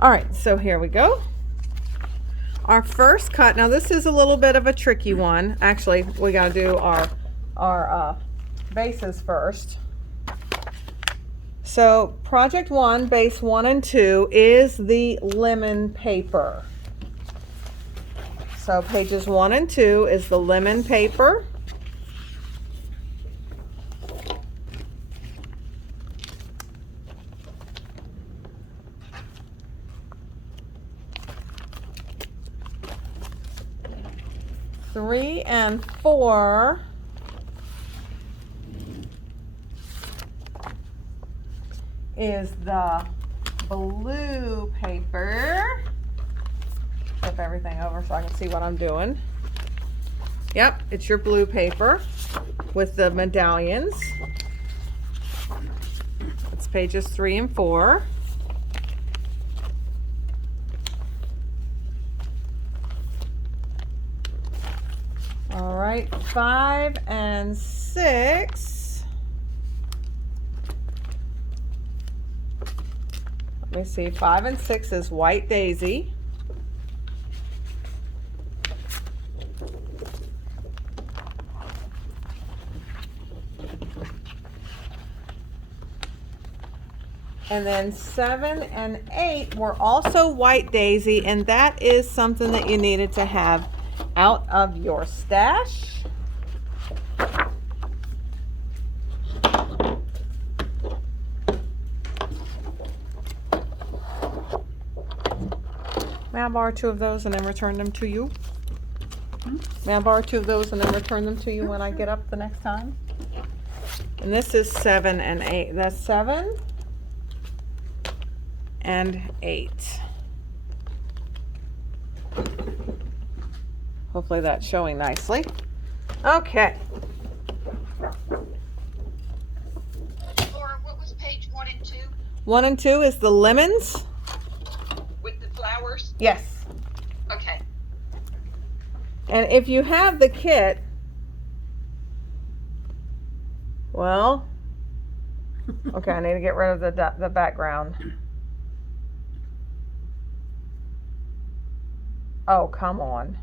All right, so here we go. Our first cut, now this is a little bit of a tricky one. Actually, we gotta do our bases first. So project 1, base 1 and 2 is the lemon paper. So pages 1 and 2 is the lemon paper. Three and 4 is the blue paper. Flip everything over so I can see what I'm doing. Yep, it's your blue paper with the medallions. It's pages 3 and 4. All right, 5 and 6. Let me see, 5 and 6 is white daisy. And then 7 and 8 were also white daisy, and that is something that you needed to have out of your stash. May I borrow 2 of those and then return them to you? May I borrow 2 of those and then return them to you when I get up the next time? And this is 7 and 8. That's 7 and 8. Hopefully that's showing nicely. Okay. Laura, what was page 1 and 2? 1 and 2 is the lemons. With the flowers? Yes. Okay. And if you have the kit, well, okay, I need to get rid of the background. Oh, come on.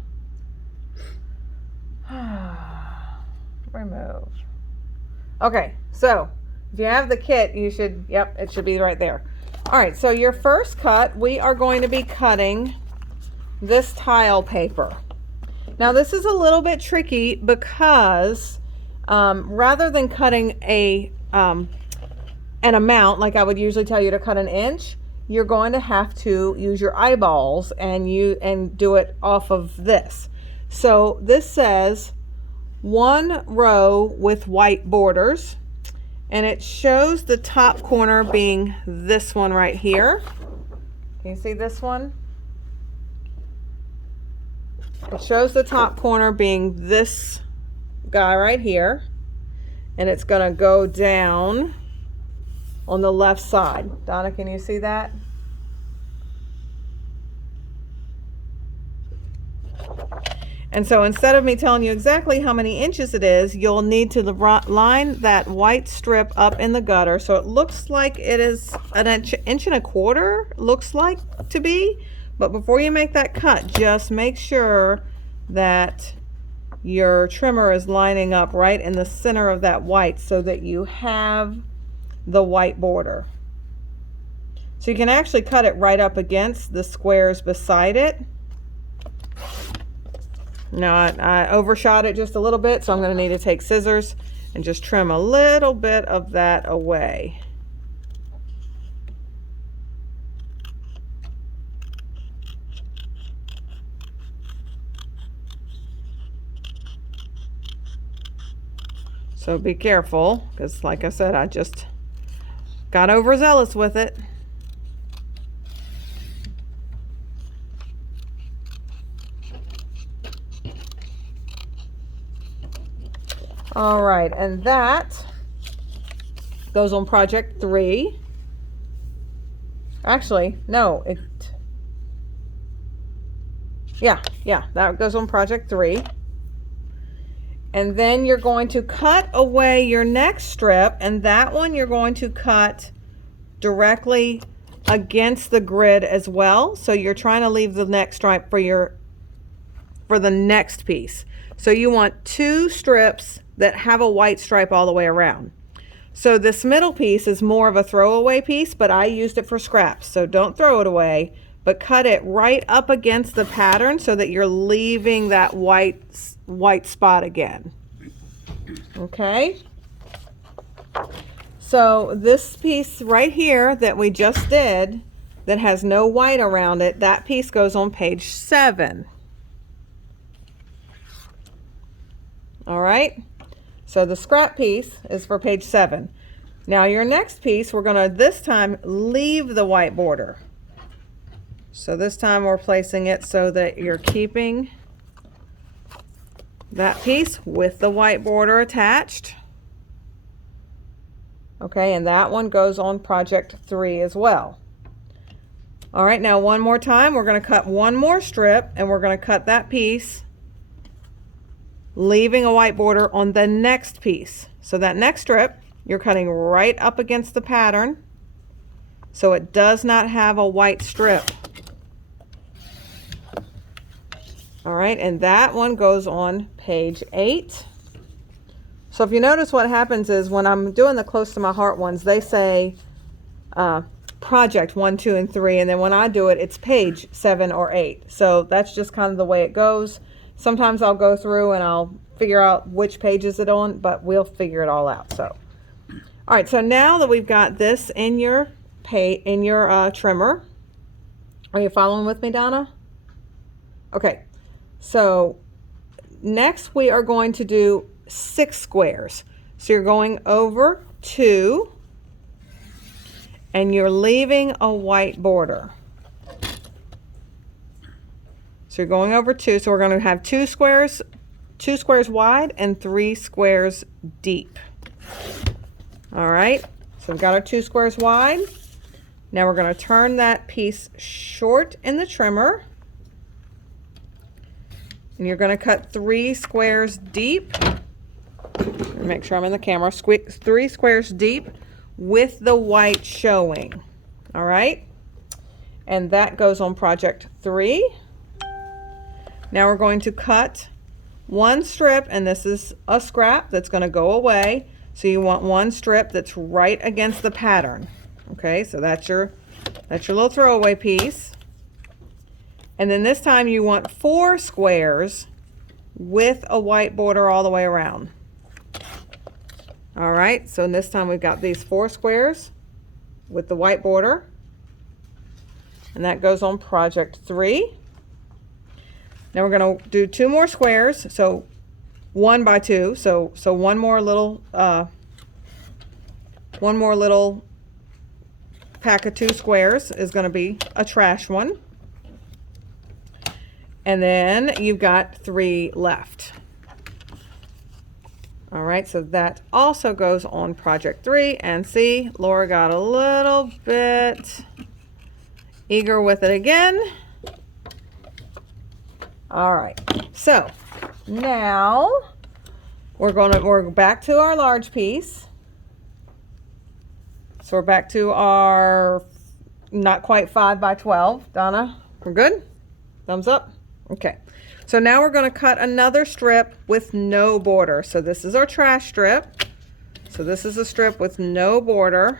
Remove. Okay, so if you have the kit, you should, yep, it should be right there. All right, so your first cut, we are going to be cutting this tile paper. Now this is a little bit tricky because rather than cutting an amount, like I would usually tell you to cut an inch, you're going to have to use your eyeballs and do it off of this. So this says 1 row with white borders, and it shows the top corner being this one right here. Can you see this one? It shows the top corner being this guy right here, and it's going to go down on the left side. Donna, can you see that? And so instead of me telling you exactly how many inches it is, you'll need to line that white strip up in the gutter so it looks like it is an inch and a quarter, looks like to be. But before you make that cut, just make sure that your trimmer is lining up right in the center of that white so that you have the white border. So you can actually cut it right up against the squares beside it. Now I overshot it just a little bit, so I'm going to need to take scissors and just trim a little bit of that away. So be careful, because like I said, I just got overzealous with it. All right, and that goes on project 3. Actually, no, yeah, that goes on project 3. And then you're going to cut away your next strip, and that one you're going to cut directly against the grid as well. So you're trying to leave the next stripe for the next piece. So you want 2 strips that have a white stripe all the way around. So this middle piece is more of a throwaway piece, but I used it for scraps. So don't throw it away, but cut it right up against the pattern so that you're leaving that white spot again. Okay? So this piece right here that we just did, that has no white around it, that piece goes on page 7. All right? So the scrap piece is for page 7. Now your next piece, we're going to this time leave the white border. So this time we're placing it so that you're keeping that piece with the white border attached. Okay, and that one goes on project 3 as well. All right, now one more time, we're going to cut one more strip, and we're going to cut that piece, leaving a white border on the next piece. So that next strip, you're cutting right up against the pattern, so it does not have a white strip. All right, and that one goes on page 8. So if you notice, what happens is when I'm doing the close to my heart ones, they say project 1, 2, and 3, and then when I do it, it's page 7 or 8. So that's just kind of the way it goes. Sometimes I'll go through and I'll figure out which page is it on, but we'll figure it all out. So, all right. So now that we've got this in your trimmer, are you following with me, Donna? Okay. So next we are going to do 6 squares. So you're going over 2 and you're leaving a white border. So you're going over 2. So we're going to have 2 squares wide and 3 squares deep. All right. So we've got our 2 squares wide. Now we're going to turn that piece short in the trimmer. And you're going to cut 3 squares deep. Make sure I'm in the camera. 3 squares deep with the white showing. All right. And that goes on project 3. Now we're going to cut 1 strip, and this is a scrap that's going to go away. So you want 1 strip that's right against the pattern. Okay, so that's your little throwaway piece. And then this time you want 4 squares with a white border all the way around. All right, so this time we've got these 4 squares with the white border. And that goes on project 3. Now we're going to do 2 more squares, so 1 by 2. So one more little pack of 2 squares is going to be a trash one. And then you've got 3 left. All right, so that also goes on project 3. And see, Laura got a little bit eager with it again. All right, so now we're back to our large piece. So we're back to our not quite 5 by 12. Donna, we're good? Thumbs up? Okay. So now we're going to cut another strip with no border. So this is our trash strip. So this is a strip with no border.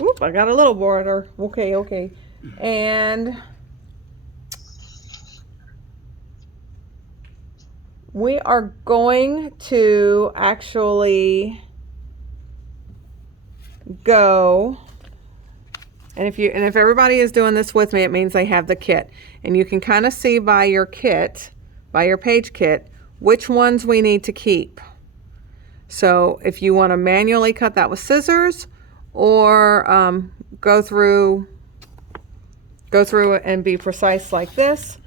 Oop, I got a little border. Okay. And we are going to actually go, and if everybody is doing this with me, it means they have the kit. And you can kind of see by your kit, by your page kit, which ones we need to keep. So if you want to manually cut that with scissors, or go through and be precise like this,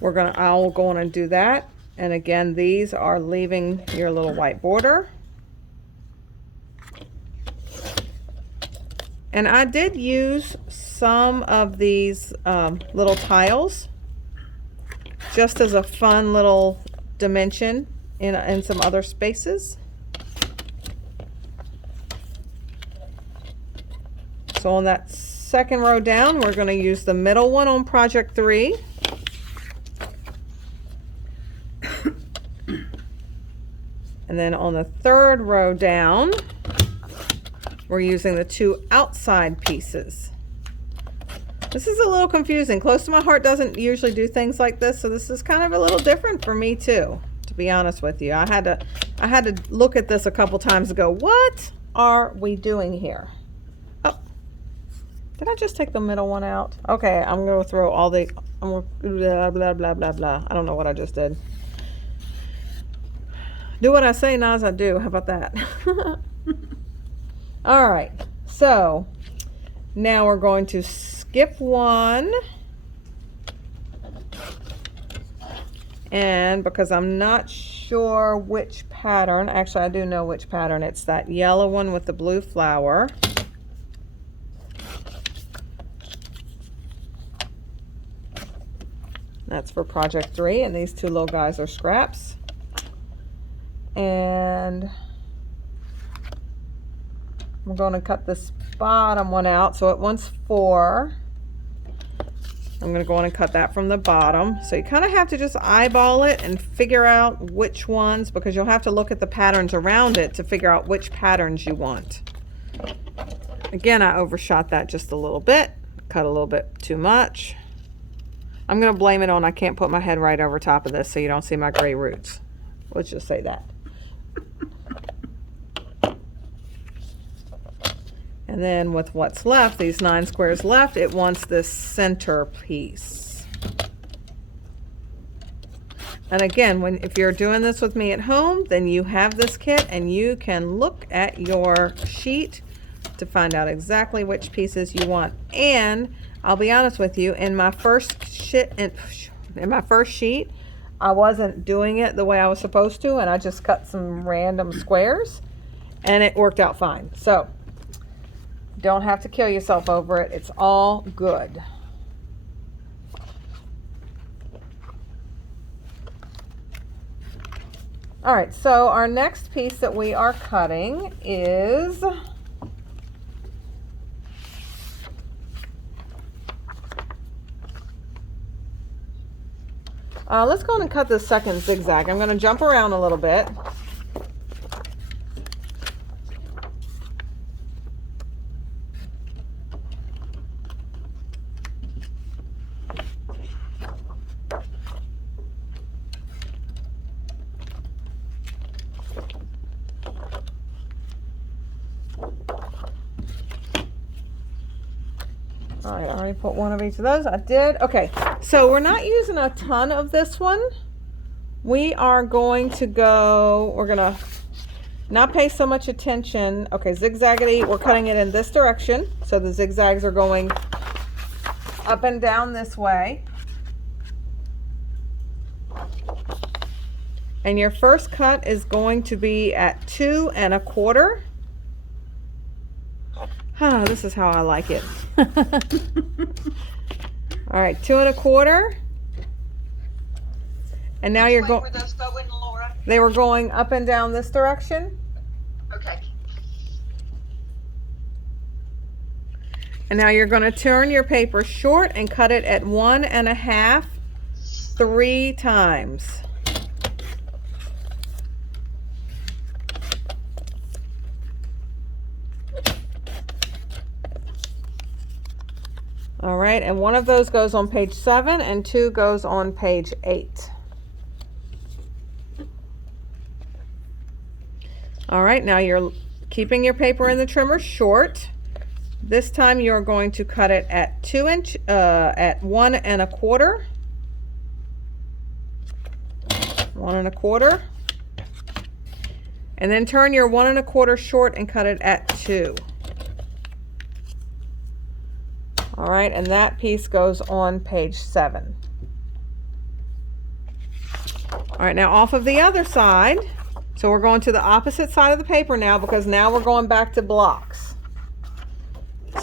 I'll go on and do that. And again, these are leaving your little white border. And I did use some of these little tiles just as a fun little dimension in some other spaces. So on that second row down, we're going to use the middle one on project 3. And then on the third row down, we're using the 2 outside pieces. This is a little confusing. Close to my heart doesn't usually do things like this, so this is kind of a little different for me too, to be honest with you. I had to look at this a couple times and go, what are we doing here? Oh, did I just take the middle one out? Okay, I'm going to throw all the, blah, blah, blah, blah, blah. I don't know what I just did. Do what I say, not as I do. How about that? All right, so now we're going to skip 1. And because I'm not sure which pattern, actually I do know which pattern. It's that yellow one with the blue flower. That's for project 3, and these 2 little guys are scraps. And we're going to cut this bottom one out. So it wants 4. I'm going to go in and cut that from the bottom. So you kind of have to just eyeball it and figure out which ones, because you'll have to look at the patterns around it to figure out which patterns you want. Again, I overshot that just a little bit, cut a little bit too much. I'm going to blame it on I can't put my head right over top of this so you don't see my gray roots. Let's just say that. And then with what's left, these 9 squares left, it wants this center piece. And again, if you're doing this with me at home, then you have this kit and you can look at your sheet to find out exactly which pieces you want. And I'll be honest with you, in my first sheet, I wasn't doing it the way I was supposed to, and I just cut some random squares, and it worked out fine. So don't have to kill yourself over it. It's all good. All right, so our next piece that we are cutting is let's go ahead and cut this second zigzag. I'm going to jump around a little bit. All right, I already put one of each of those. I did. Okay, so we're not using a ton of this one. We are going to go, we're going to not pay so much attention. Okay, zigzaggity, we're cutting it in this direction. So the zigzags are going up and down this way. And your first cut is going to be at 2 1/4. Ah, this is how I like it. All right, 2 1/4. And now you're going. Where those going, Laura? They were going up and down this direction. Okay. And now you're going to turn your paper short and cut it at 1 1/2, 3 times. All right, and one of those goes on page 7 and 2 goes on page 8. All right, now you're keeping your paper in the trimmer short. This time you're going to cut it at 1 1/4. 1 1/4. And then turn your 1 1/4 short and cut it at 2. All right, and that piece goes on page 7. All right, now off of the other side. So we're going to the opposite side of the paper now, because now we're going back to blocks.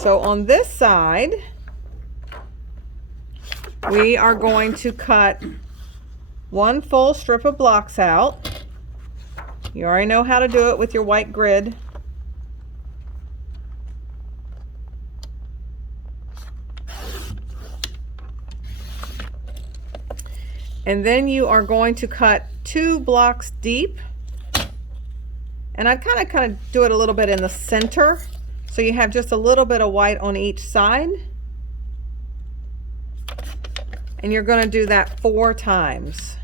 So on this side, we are going to cut 1 full strip of blocks out. You already know how to do it with your white grid. And then you are going to cut 2 blocks deep. And I'd kind of do it a little bit in the center, so you have just a little bit of white on each side. And you're going to do that 4 times.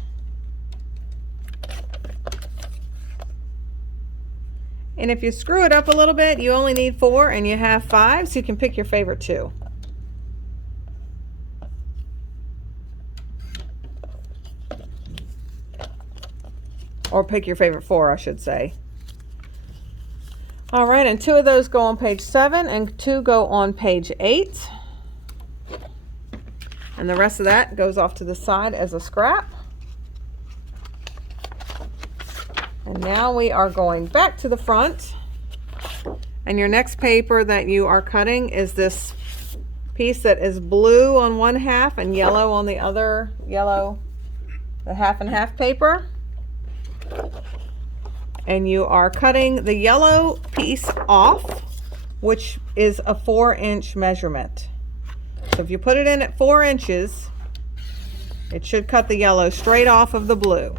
And if you screw it up a little bit, you only need 4 and you have 5, so you can pick your favorite 2. Or pick your favorite 4, I should say. All right, and 2 of those go on page 7 and 2 go on page 8. And the rest of that goes off to the side as a scrap. And now we are going back to the front. And your next paper that you are cutting is this piece that is blue on one half and yellow on the other, the half and half paper. And you are cutting the yellow piece off, which is a 4-inch measurement. So if you put it in at 4 inches, it should cut the yellow straight off of the blue.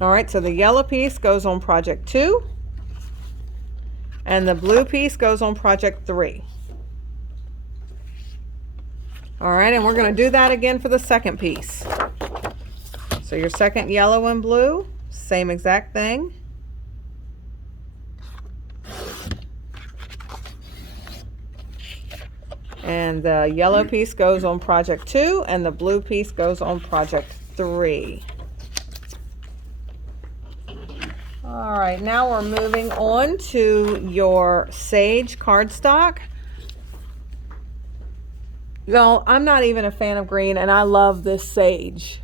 All right, so the yellow piece goes on project 2, and the blue piece goes on project 3. All right, and we're going to do that again for the second piece. So your second yellow and blue, same exact thing. And the yellow piece goes on project 2 and the blue piece goes on project 3. All right, now we're moving on to your sage cardstock. Well, I'm not even a fan of green, and I love this sage.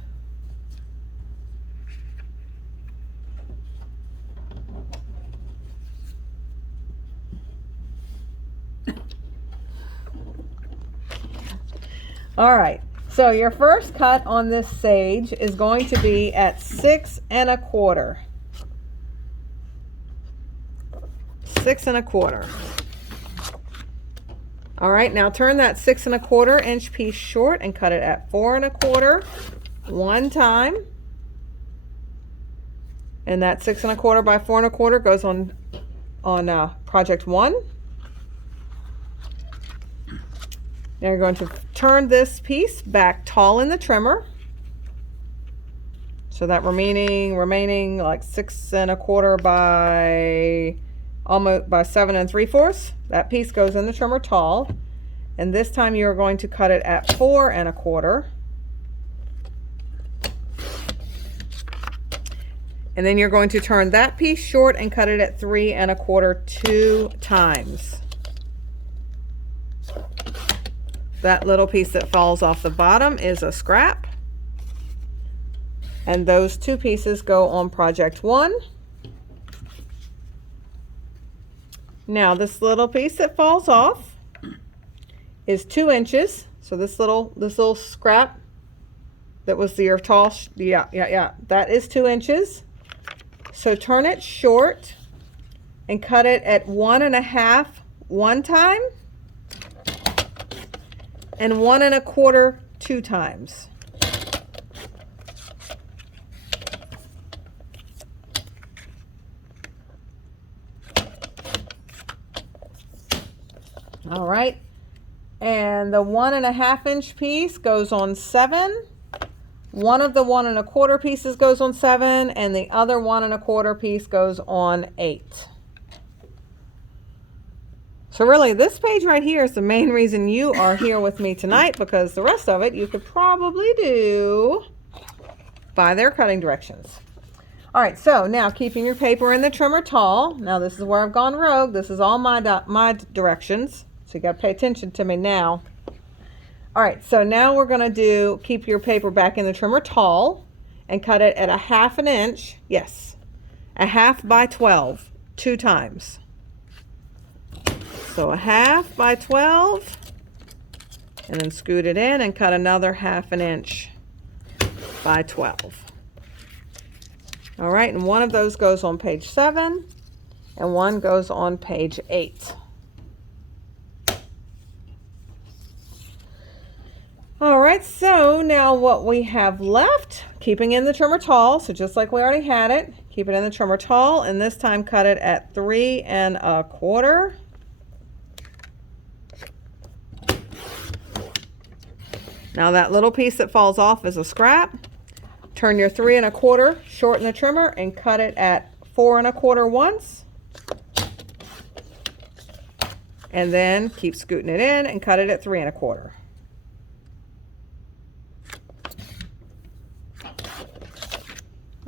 All right, so your first cut on this sage is going to be at 6 1/4. 6 1/4. All right, now turn that 6 1/4 inch piece short and cut it at 4 1/4 one time. And that 6 1/4 by 4 1/4 goes on project 1. Now you're going to turn this piece back tall in the trimmer. So that remaining like 6 1/4 by almost by 7 3/4. That piece goes in the trimmer tall. And this time you're going to cut it at 4 1/4. And then you're going to turn that piece short and cut it at 3 1/4 2 times. That little piece that falls off the bottom is a scrap. And those 2 pieces go on project 1. Now this little piece that falls off is 2 inches. So this little scrap that was your tall, that is 2 inches. So turn it short and cut it at 1 1/2 one time and 1 1/4 2 times. All right, and the 1 1/2 inch piece goes on 7. One of the 1 1/4 pieces goes on 7, and the other 1 1/4 piece goes on 8. So really, this page right here is the main reason you are here with me tonight, because the rest of it you could probably do by their cutting directions. All right, so now keeping your paper in the trimmer tall. Now this is where I've gone rogue. This is all my directions, so you got to pay attention to me now. All right, so now we're going to keep your paper back in the trimmer tall and cut it at 1/2 inch. Yes, 1/2 by 12 2 times. So 1/2 by 12, and then scoot it in and cut another 1/2 inch by 12. All right, and one of those goes on page 7 and one goes on page 8. All right, so now what we have left, keeping in the trimmer tall, so just like we already had it, keep it in the trimmer tall, and this time cut it at 3 1/4. Now that little piece that falls off is a scrap. Turn your 3 1/4, shorten the trimmer, and cut it at 4 1/4 once. And then keep scooting it in and cut it at 3 1/4.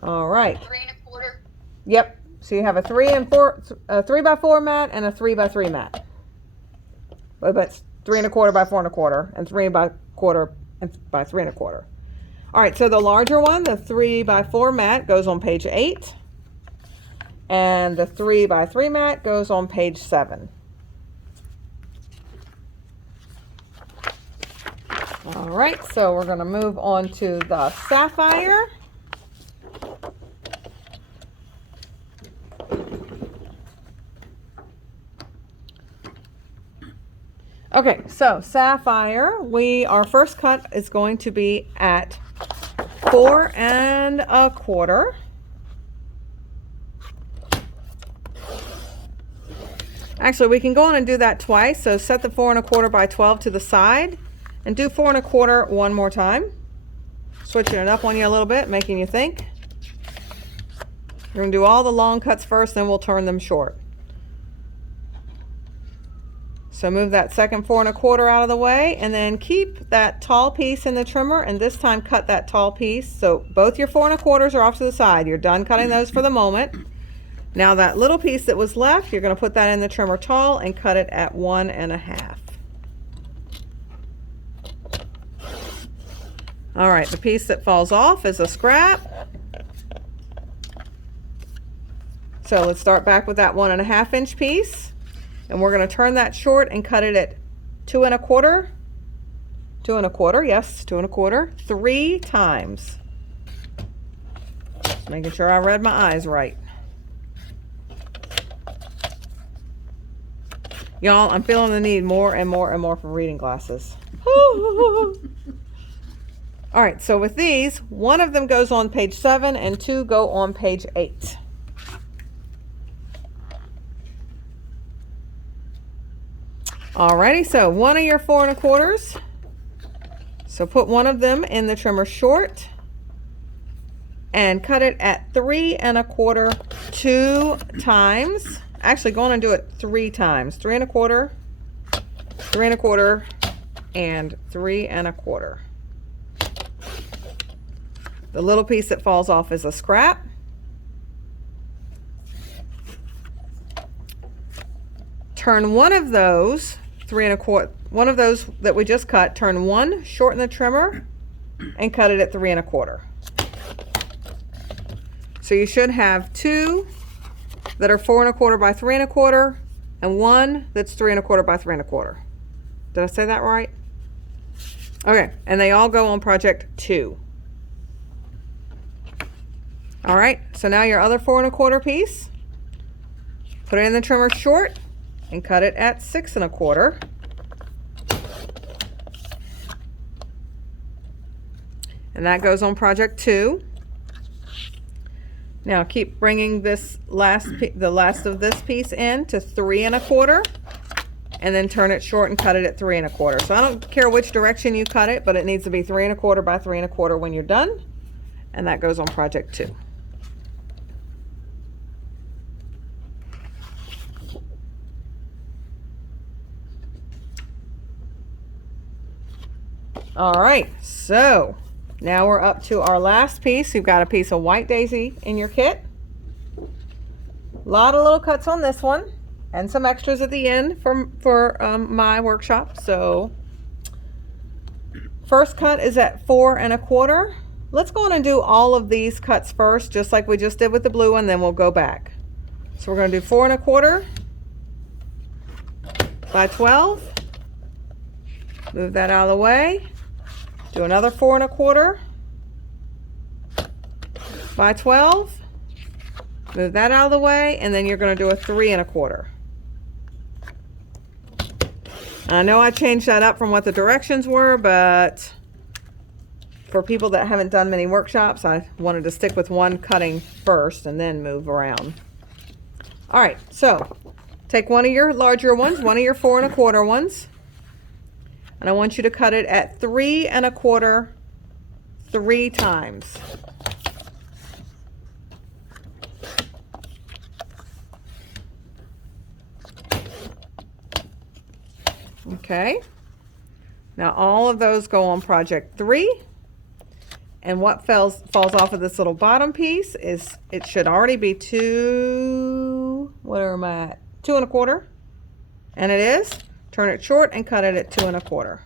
All right. 3 1/4. Yep. So you have a 3 by 4 mat and a 3 by 3 mat. But it's 3 1/4 by 4 1/4 and 3 by 1/4 by 3 1/4. All right. So the larger one, the 3 by 4 mat, goes on page 8, and the 3 by 3 mat goes on page 7. All right. So we're going to move on to the sapphire. Okay, so sapphire, our first cut is going to be at 4 1/4. Actually, we can go on and do that twice. So set the 4 1/4 by 12 to the side and do 4 1/4 one more time. Switching it up on you a little bit, making you think. We're going to do all the long cuts first, then we'll turn them short. So move that second 4 1/4 out of the way, and then keep that tall piece in the trimmer, and this time cut that tall piece. So both your 4 1/4s are off to the side. You're done cutting those for the moment. Now that little piece that was left, you're going to put that in the trimmer tall and cut it at 1 1/2. All right, the piece that falls off is a scrap. So let's start back with that 1 1/2 inch piece. And we're going to turn that short and cut it at 2 1/4. 2 1/4, yes, 2 1/4, 3 times. Just making sure I read my eyes right. Y'all, I'm feeling the need more and more and more for reading glasses. All right, so with these, one of them goes on page 7 and 2 go on page 8. Alrighty, so one of your 4 1/4s. So put one of them in the trimmer short and cut it at 3 1/4 2 times. Actually, go on and do it 3 times. 3 1/4, 3 1/4, and 3 1/4. The little piece that falls off is a scrap. Turn one of those 3 1/4, one of those that we just cut, turn one, shorten the trimmer, and cut it at 3 1/4. So you should have 2 that are 4 1/4 by 3 1/4, and one that's 3 1/4 by 3 1/4. Did I say that right? Okay, and they all go on project 2. All right, so now your other 4 1/4 piece, put it in the trimmer short and cut it at 6 1/4. And that goes on project 2. Now keep bringing this the last of this piece in to 3 1/4, and then turn it short and cut it at 3 1/4. So I don't care which direction you cut it, but it needs to be 3 1/4 by 3 1/4 when you're done. And that goes on project 2. All right, so now we're up to our last piece. You've got a piece of white daisy in your kit. A lot of little cuts on this one, and some extras at the end for my workshop. So first cut is at 4 1/4. Let's go on and do all of these cuts first, just like we just did with the blue one, then we'll go back. So we're going to do 4 1/4 by 12. Move that out of the way. Do another 4 1/4 by 12. Move that out of the way, and then you're going to do a 3 1/4. I know I changed that up from what the directions were, but for people that haven't done many workshops, I wanted to stick with one cutting first and then move around. All right, so take one of your larger ones, one of your 4 1/4 ones, and I want you to cut it at 3 1/4 3 times. Okay, now all of those go on project 3. And what falls off of this little bottom piece is, it should already be 2, where am I at? 2 1/4. And it is. Turn it short and cut it at 2 1/4.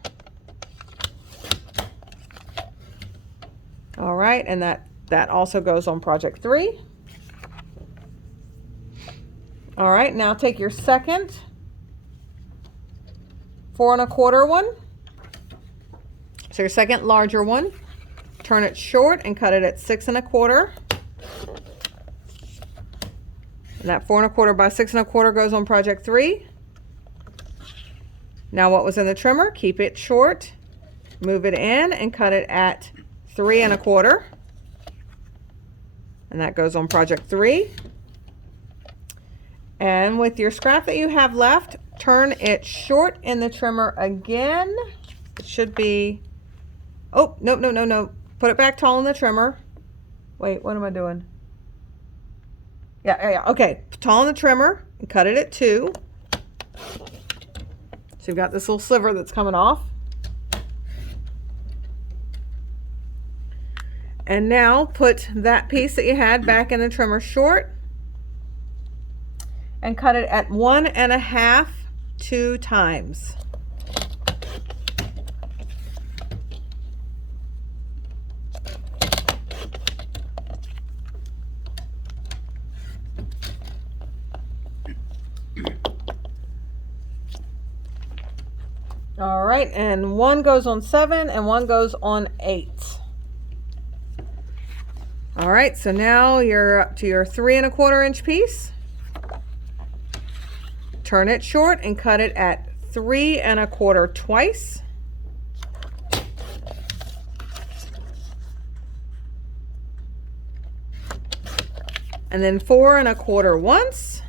All right, and that also goes on project 3. All right, now take your second 4 1/4 one. So your second larger one. Turn it short and cut it at 6 1/4. And that 4 1/4 by 6 1/4 goes on project 3. Now what was in the trimmer, keep it short, move it in and cut it at 3 1/4. And that goes on project 3. And with your scrap that you have left, turn it short in the trimmer again. It should be, oh, no. Put it back tall in the trimmer. Wait, what am I doing? Yeah, okay. Tall in the trimmer and cut it at 2. So you've got this little sliver that's coming off. And now put that piece that you had back in the trimmer short and cut it at 1 1/2 2 times. All right, and one goes on 7 and one goes on 8. All right, so now you're up to your 3 1/4 inch piece. Turn it short and cut it at 3 1/4 twice. And then 4 1/4 once.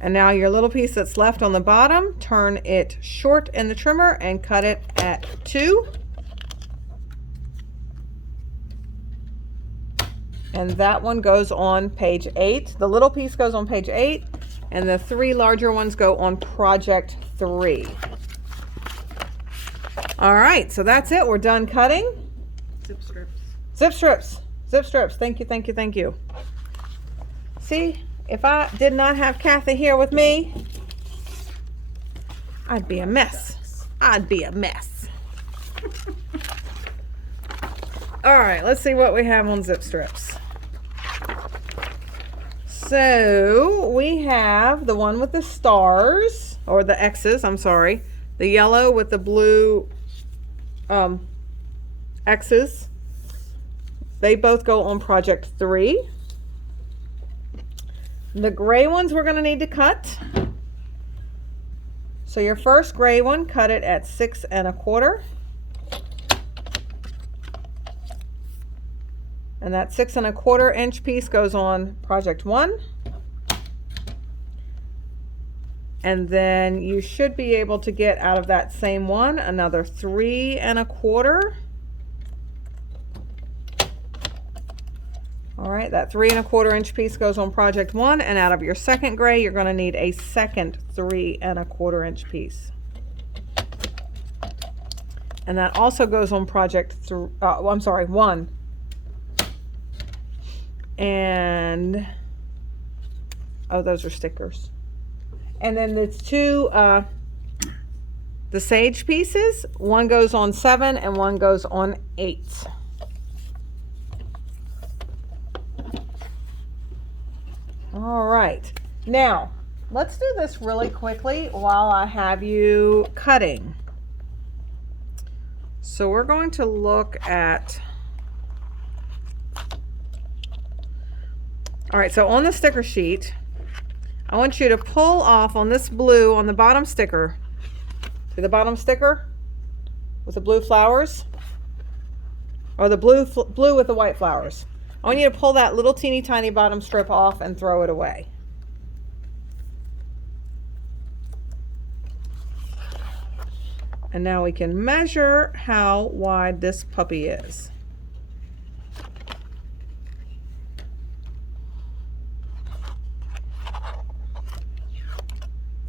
And now your little piece that's left on the bottom, turn it short in the trimmer and cut it at 2. And that one goes on page 8. The little piece goes on page 8, and the 3 larger ones go on project 3. All right, so that's it. We're done cutting. Zip strips. Zip strips. Zip strips. Thank you. See? If I did not have Kathy here with me, I'd be a mess. All right, let's see what we have on zip strips. So we have the one with the stars, or the X's, I'm sorry. The yellow with the blue X's. They both go on project 3. The gray ones we're going to need to cut. So your first gray one, cut it at 6 1/4. And that 6 1/4 inch piece goes on project 1. And then you should be able to get out of that same one another 3 1/4. All right, that 3 1/4 inch piece goes on project 1, and out of your second gray, you're going to need a second 3 1/4 inch piece. And that also goes on project 1. And, oh, those are stickers. And then the 2, the sage pieces, one goes on 7 and one goes on 8. All right, now let's do this really quickly while I have you cutting. So we're going to look at, all right, so on the sticker sheet, I want you to pull off on this blue on the bottom sticker. See the bottom sticker with the blue flowers? Or the blue with the white flowers. I want you to pull that little teeny tiny bottom strip off and throw it away. And now we can measure how wide this puppy is.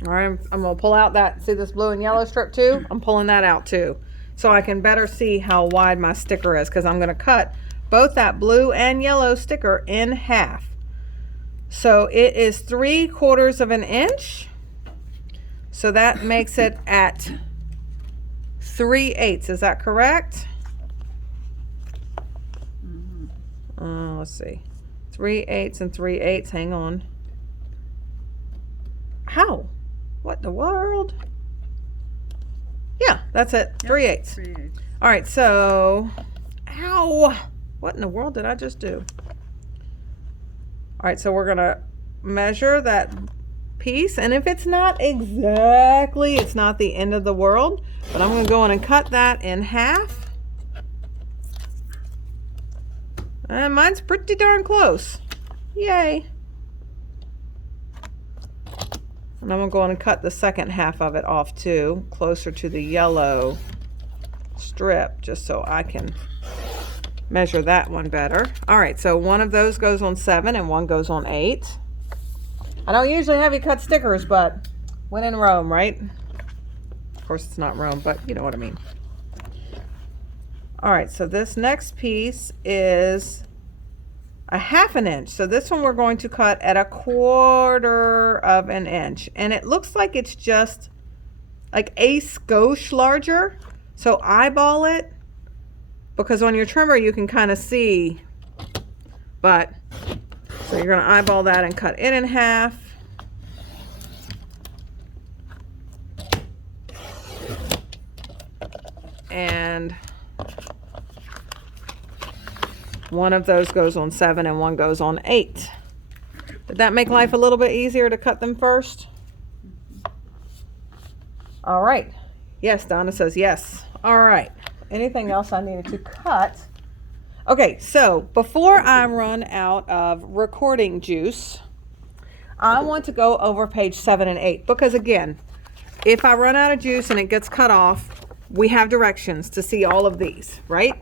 All right, I'm gonna pull out that, see this blue and yellow strip too? I'm pulling that out too, so I can better see how wide my sticker is, because I'm gonna cut both that blue and yellow sticker in half. So it is 3/4 of an inch. So that makes it at 3/8. Is that correct? Let's see. 3/8 and 3/8. Hang on. How? What in the world? Yeah, that's it. 3/8. 3/8. All right, so, ow. What in the world did I just do? All right, so we're gonna measure that piece, and if it's not exactly, it's not the end of the world, but I'm gonna go in and cut that in half. And mine's pretty darn close. Yay. And I'm gonna go in and cut the second half of it off too, closer to the yellow strip, just so I can measure that one better. All right, so one of those goes on 7 and one goes on 8. I don't usually have you cut stickers, but when in Rome, right? Of course it's not Rome, but you know what I mean. All right, so this next piece is 1/2 an inch. So this one we're going to cut at 1/4 of an inch. And it looks like it's just like a skosh larger. So eyeball it, because on your trimmer you can kind of see, but so you're going to eyeball that and cut it in half. And one of those goes on 7 and one goes on 8. Did that make life a little bit easier to cut them first? All right. Yes, Donna says yes. All right. Anything else I needed to cut? Okay, so before I run out of recording juice, I want to go over page 7 and 8, because again, if I run out of juice and it gets cut off, we have directions to see all of these, right?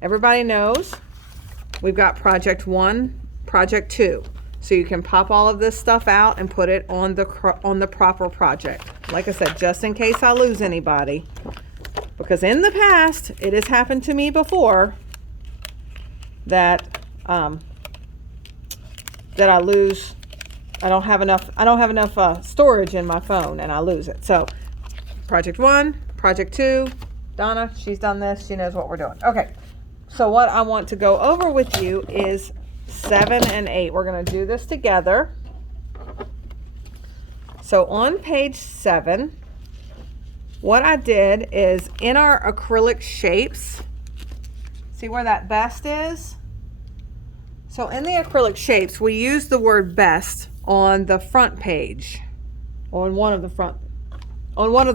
Everybody knows we've got project 1, project 2. So you can pop all of this stuff out and put it on the proper project. Like I said, just in case I lose anybody, because in the past it has happened to me before that that I lose. I don't have enough storage in my phone and I lose it. So project 1, project 2, Donna, she's done this. She knows what we're doing. Okay. So what I want to go over with you is 7 and 8. We're going to do this together. So on page 7, what I did is in our acrylic shapes, see where that best is? So in the acrylic shapes, we use the word best on the front page, on one of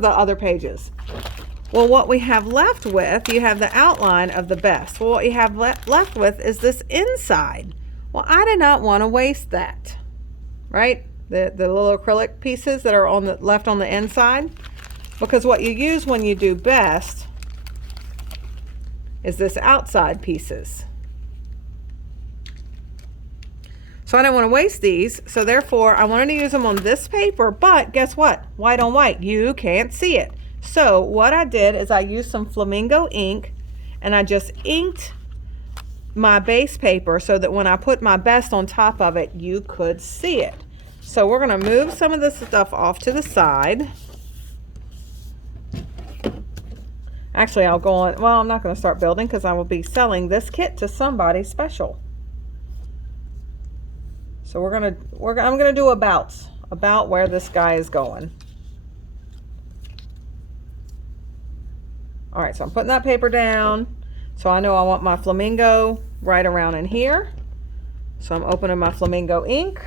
the other pages. Well, what we have left with, you have the outline of the best. Well, what you have left with is this inside. Well, I did not want to waste that, right? The little acrylic pieces that are left on the inside. Because what you use when you do best is this outside pieces. So I didn't want to waste these, so therefore I wanted to use them on this paper, but guess what? White on white, you can't see it. So what I did is I used some flamingo ink and I just inked my base paper so that when I put my best on top of it, you could see it. So we're going to move some of this stuff off to the side. Actually, I'll go on, well, I'm not going to start building because I will be selling this kit to somebody special. So I'm going to do about where this guy is going. All right, so I'm putting that paper down. So I know I want my flamingo right around in here. So I'm opening my flamingo ink.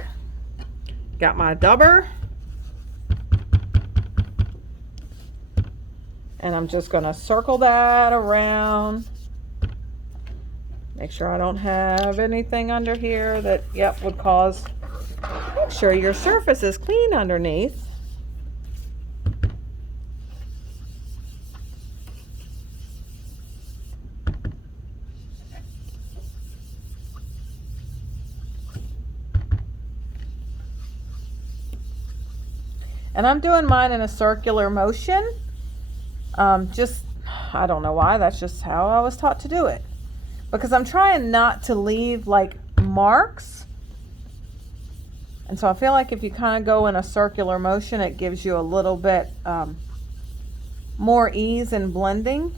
got my dubber. And I'm just going to circle that around. Make sure I don't have anything under here that, yep, would cause. Make sure your surface is clean underneath. And I'm doing mine in a circular motion. I don't know why, that's just how I was taught to do it. Because I'm trying not to leave like marks. And so I feel like if you kind of go in a circular motion, it gives you a little bit more ease in blending.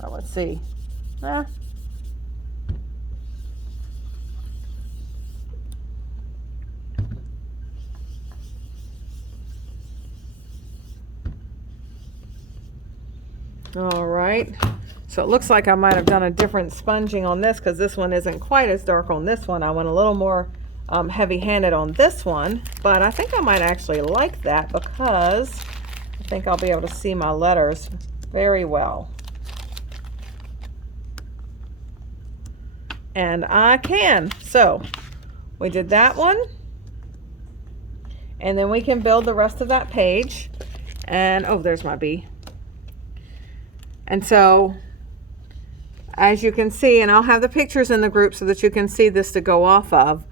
Well, let's see. All right, so it looks like I might have done a different sponging on this because this one isn't quite as dark on this one. I went a little more heavy-handed on this one, but I think I might actually like that because I think I'll be able to see my letters very well. And I can. So we did that one, and then we can build the rest of that page. And oh, there's my B. And so, as you can see, and I'll have the pictures in the group so that you can see this to go off of,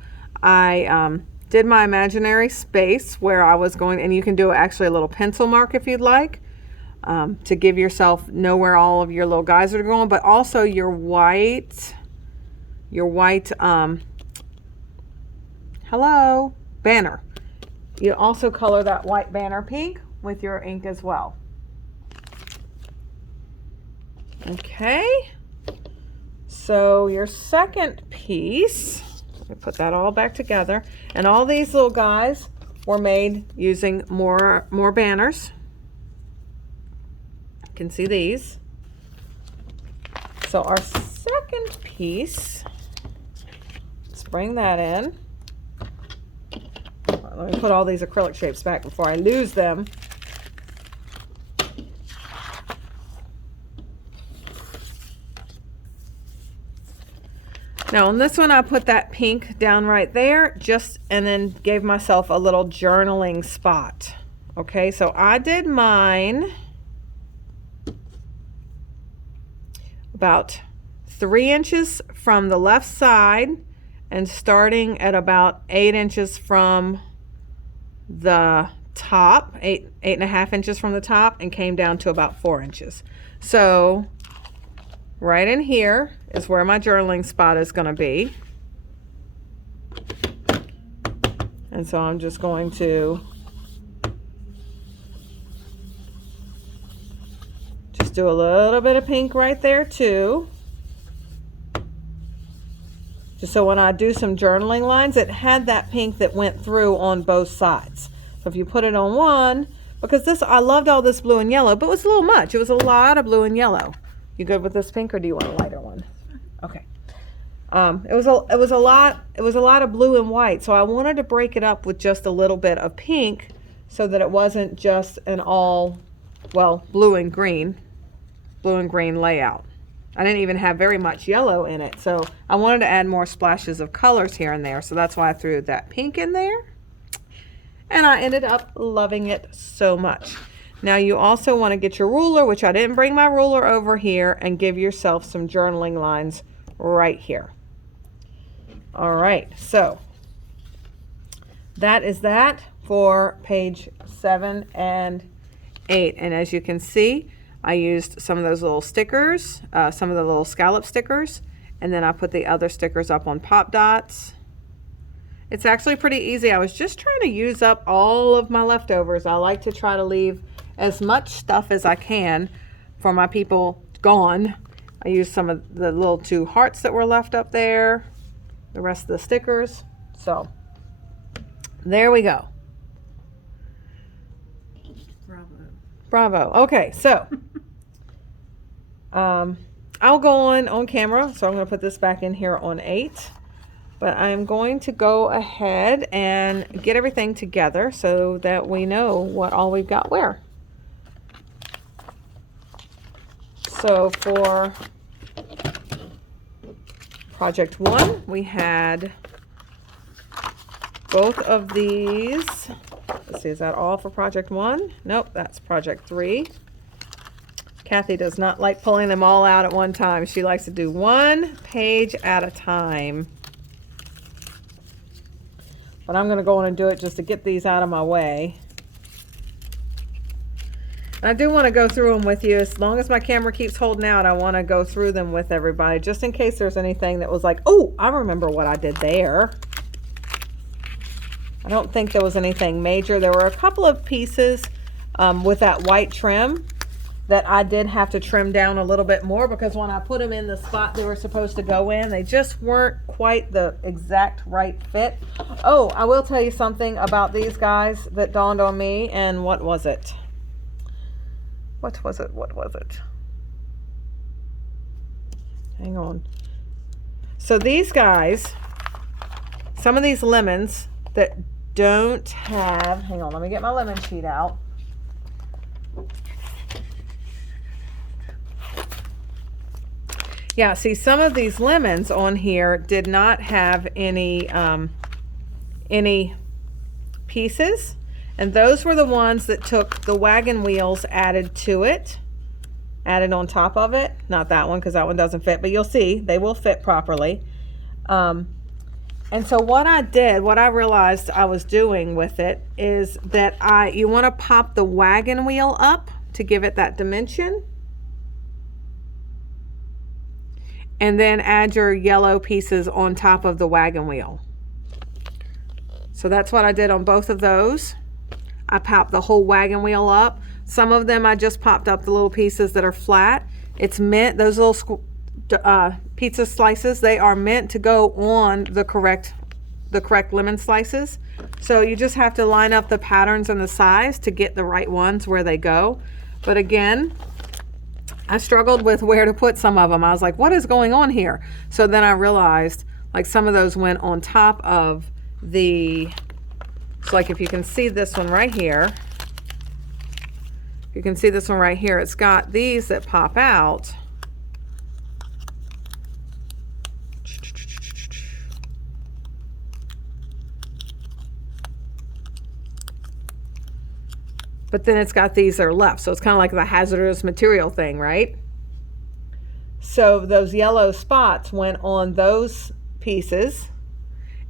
I did my imaginary space where I was going, and you can do actually a little pencil mark if you'd like, to give yourself, know where all of your little guys are going, but also your white, hello, banner. You also color that white banner pink with your ink as well. Okay, so your second piece, let me put that all back together, and all these little guys were made using more banners. You can see these. So our second piece, let's bring that in. Let me put all these acrylic shapes back before I lose them. Now on this one, I put that pink down right there, and then gave myself a little journaling spot. Okay, so I did mine about 3 inches from the left side and starting at about 8 inches from the top, 8.5 inches from the top, and came down to about 4 inches. So right in here is where my journaling spot is going to be. And so I'm just going to just do a little bit of pink right there too. Just so when I do some journaling lines, it had that pink that went through on both sides. So if you put it on one, because this, I loved all this blue and yellow, but it was a little much. It was a lot of blue and yellow. You good with this pink, or do you want a lighter one? Okay. It was a lot of blue and white, so I wanted to break it up with just a little bit of pink so that it wasn't just an all, well, blue and green layout. I didn't even have very much yellow in it, so I wanted to add more splashes of colors here and there, so that's why I threw that pink in there. And I ended up loving it so much. Now you also want to get your ruler, which I didn't bring my ruler over here, and give yourself some journaling lines right here. All right, so that is that for page 7 and 8. And as you can see, I used some of those little stickers, some of the little scallop stickers, and then I put the other stickers up on pop dots. It's actually pretty easy. I was just trying to use up all of my leftovers. I like to try to leave as much stuff as I can for my people gone. I used some of the little 2 hearts that were left up there, the rest of the stickers. So there we go. Bravo. Okay, so I'll go on camera, so I'm going to put this back in here on 8. But I'm going to go ahead and get everything together so that we know what all we've got where. So for project 1, we had both of these. Let's see, is that all for project 1? Nope, that's project 3. Kathy does not like pulling them all out at one time. She likes to do one page at a time. But I'm going to go on and do it just to get these out of my way. And I do want to go through them with you. As long as my camera keeps holding out, I want to go through them with everybody, just in case there's anything that was like, oh, I remember what I did there. I don't think there was anything major. There were a couple of pieces with that white trim that I did have to trim down a little bit more, because when I put them in the spot they were supposed to go in, they just weren't quite the exact right fit. Oh, I will tell you something about these guys that dawned on me, and what was it? What was it? Hang on. So these guys, some of these lemons that don't have, hang on, let me get my lemon sheet out. Yeah, see, some of these lemons on here did not have any pieces, and those were the ones that took the wagon wheels added to it, added on top of it. Not that one, because that one doesn't fit, but you'll see they will fit properly. And so what I realized I was doing with it is that you want to pop the wagon wheel up to give it that dimension. And then add your yellow pieces on top of the wagon wheel. So that's what I did on both of those. I popped the whole wagon wheel up. Some of them I just popped up the little pieces that are flat. It's meant, those little pizza slices, they are meant to go on the correct lemon slices. So you just have to line up the patterns and the size to get the right ones where they go. But again, I struggled with where to put some of them. I was like, what is going on here? So then I realized, like, some of those went on top of the, so like if you can see this one right here, you can see this one right here, it's got these that pop out. But then it's got these that are left. So it's kind of like the hazardous material thing, right? So those yellow spots went on those pieces.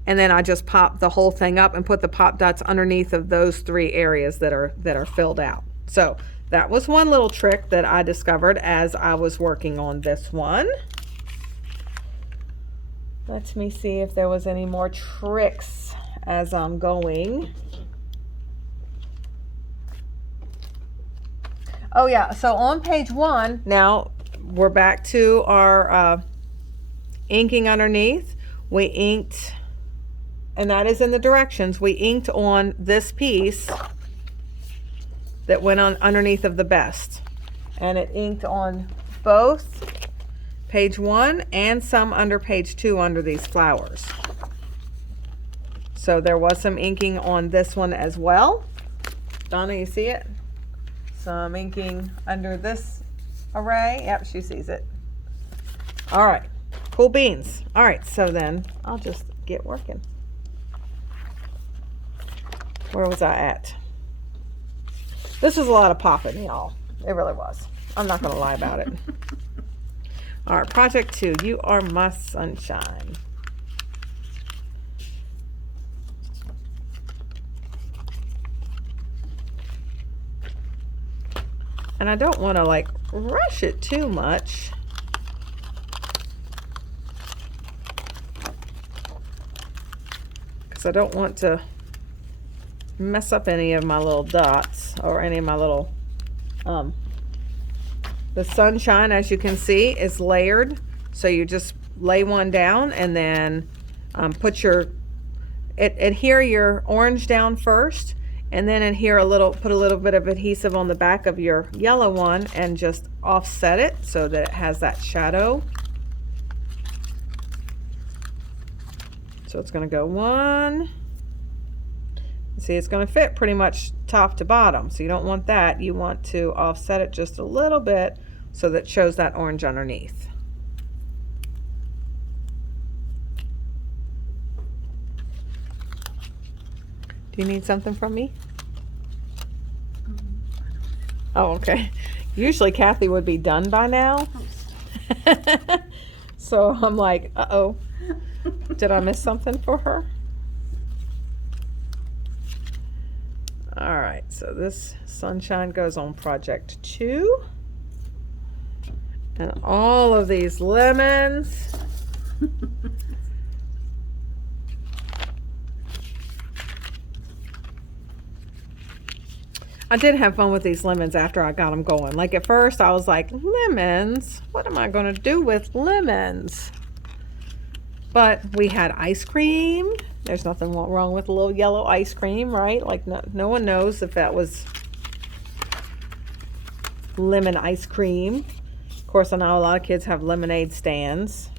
And then I just popped the whole thing up and put the pop dots underneath of those 3 areas that are filled out. So that was one little trick that I discovered as I was working on this one. Let me see if there was any more tricks as I'm going. Oh yeah, so on page 1, now we're back to our inking underneath. We inked, and that is in the directions, we inked on this piece that went on underneath of the best. And it inked on both page 1 and some under page 2 under these flowers. So there was some inking on this one as well. Donna, you see it? Some inking under this array. Yep, she sees it. All right, cool beans. All right, so then I'll just get working. Where was I at? This was a lot of popping, y'all. It really was. I'm not gonna lie about it. All right, project 2, you are my sunshine. And I don't want to like rush it too much. Because I don't want to mess up any of my little dots or any of my little, the sunshine, as you can see, is layered. So you just lay one down and then put adhere your orange down first. And then adhere put a little bit of adhesive on the back of your yellow one and just offset it so that it has that shadow. So it's going to go one. See, it's going to fit pretty much top to bottom. So you don't want that. You want to offset it just a little bit so that it shows that orange underneath. Do you need something from me? Oh, okay. Usually Kathy would be done by now. So I'm like, uh-oh. Did I miss something for her? All right, so this sunshine goes on project 2. And all of these lemons. I did have fun with these lemons after I got them going. Like at first I was like, lemons? What am I going to do with lemons? But we had ice cream. There's nothing wrong with a little yellow ice cream, right? Like no one knows if that was lemon ice cream. Of course, I know a lot of kids have lemonade stands.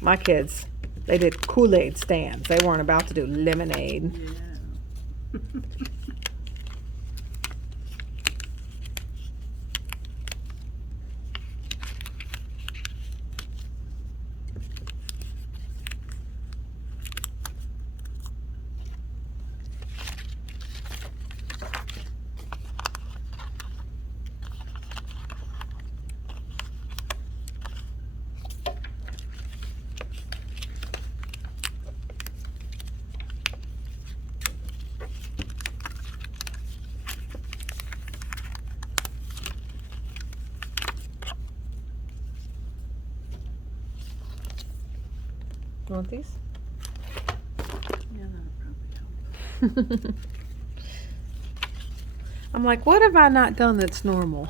My kids, they did Kool-Aid stands. They weren't about to do lemonade. Yeah. You want these? Yeah, that'll probably help. I'm like, what have I not done that's normal?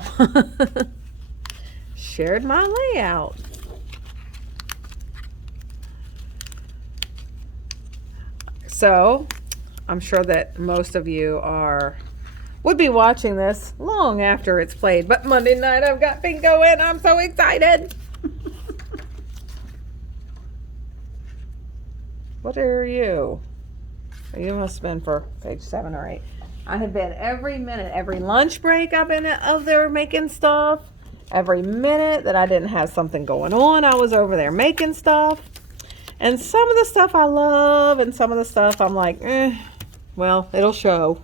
Shared my layout. So, I'm sure that most of you would be watching this long after it's played, but Monday night I've got bingo and I'm so excited. What are you? You must have been for page 7 or 8. I have been every minute, every lunch break I've been up there making stuff. Every minute that I didn't have something going on, I was over there making stuff. And some of the stuff I love and some of the stuff I'm like, well, it'll show.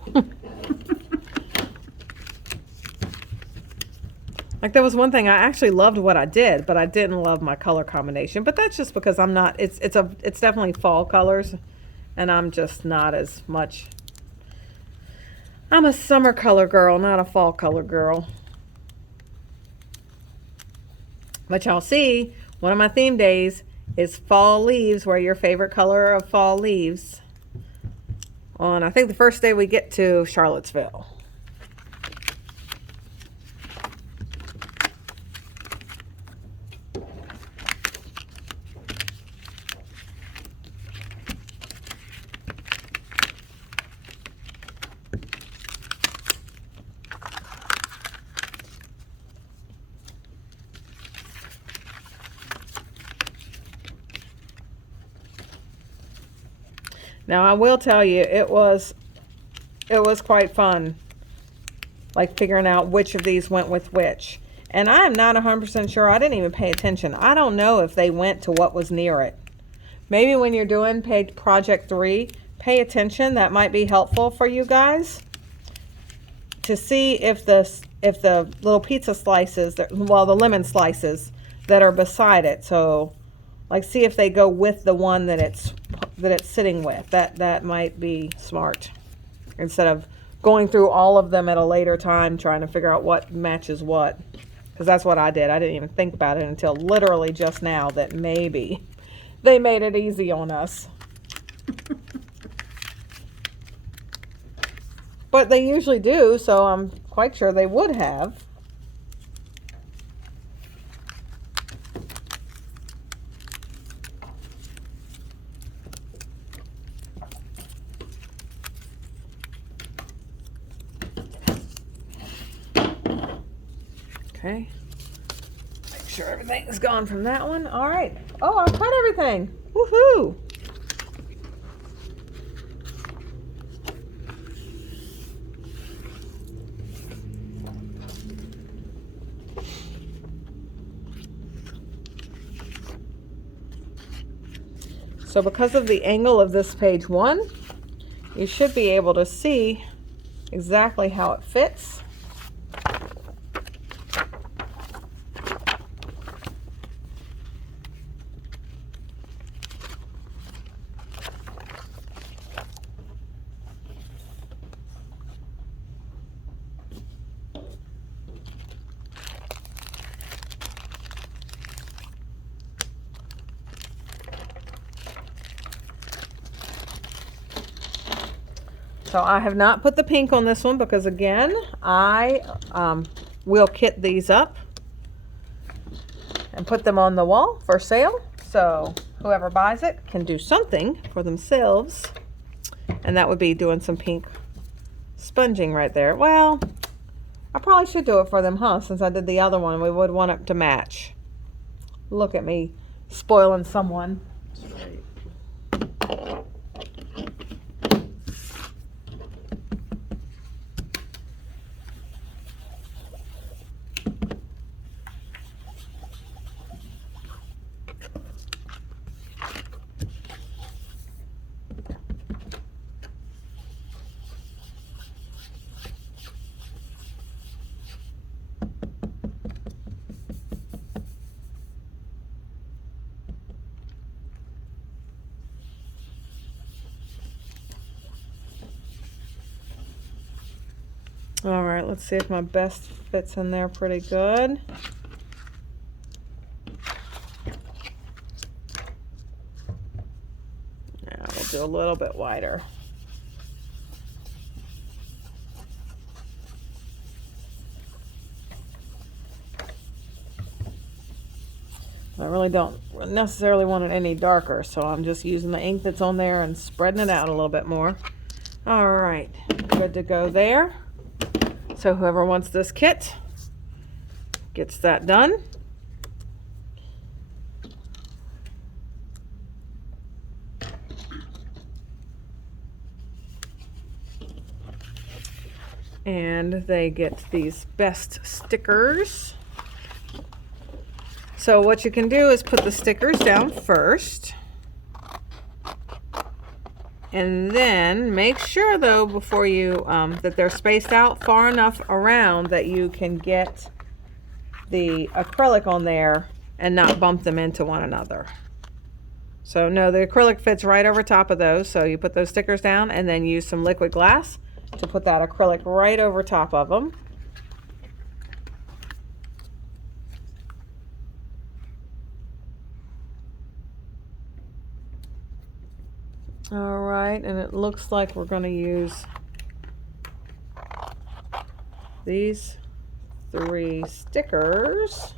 Like there was one thing I actually loved what I did, but I didn't love my color combination. But that's just because I'm not. It's definitely fall colors, and I'm just not as much. I'm a summer color girl, not a fall color girl. But y'all see, one of my theme days is fall leaves. Wear your favorite color of fall leaves. On I think the first day we get to Charlottesville. Now I will tell you, it was quite fun, like figuring out which of these went with which. And I am not 100% sure. I didn't even pay attention. I don't know if they went to what was near it. Maybe when you're doing project 3, pay attention. That might be helpful for you guys to see if the little pizza slices, the lemon slices that are beside it. So, like, see if they go with the one that it's sitting with. That might be smart, instead of going through all of them at a later time trying to figure out what matches what, because that's what I did. I didn't even think about it until literally just now that maybe they made it easy on us. But they usually do, so I'm quite sure they would have. Okay, make sure everything is gone from that one. All right. Oh, I cut everything. Woohoo! So because of the angle of this page 1, you should be able to see exactly how it fits. So I have not put the pink on this one because, again, I will kit these up and put them on the wall for sale. So whoever buys it can do something for themselves. And that would be doing some pink sponging right there. Well, I probably should do it for them, huh? Since I did the other one, we would want it to match. Look at me spoiling someone. All right, let's see if my best fits in there pretty good. Now we'll do a little bit wider. I really don't necessarily want it any darker, so I'm just using the ink that's on there and spreading it out a little bit more. All right, good to go there. So whoever wants this kit gets that done. And they get these best stickers. So what you can do is put the stickers down first. And then make sure, though, before you, that they're spaced out far enough around that you can get the acrylic on there and not bump them into one another. So no, the acrylic fits right over top of those. So you put those stickers down and then use some liquid glass to put that acrylic right over top of them. All right, and it looks like we're going to use these 3 stickers.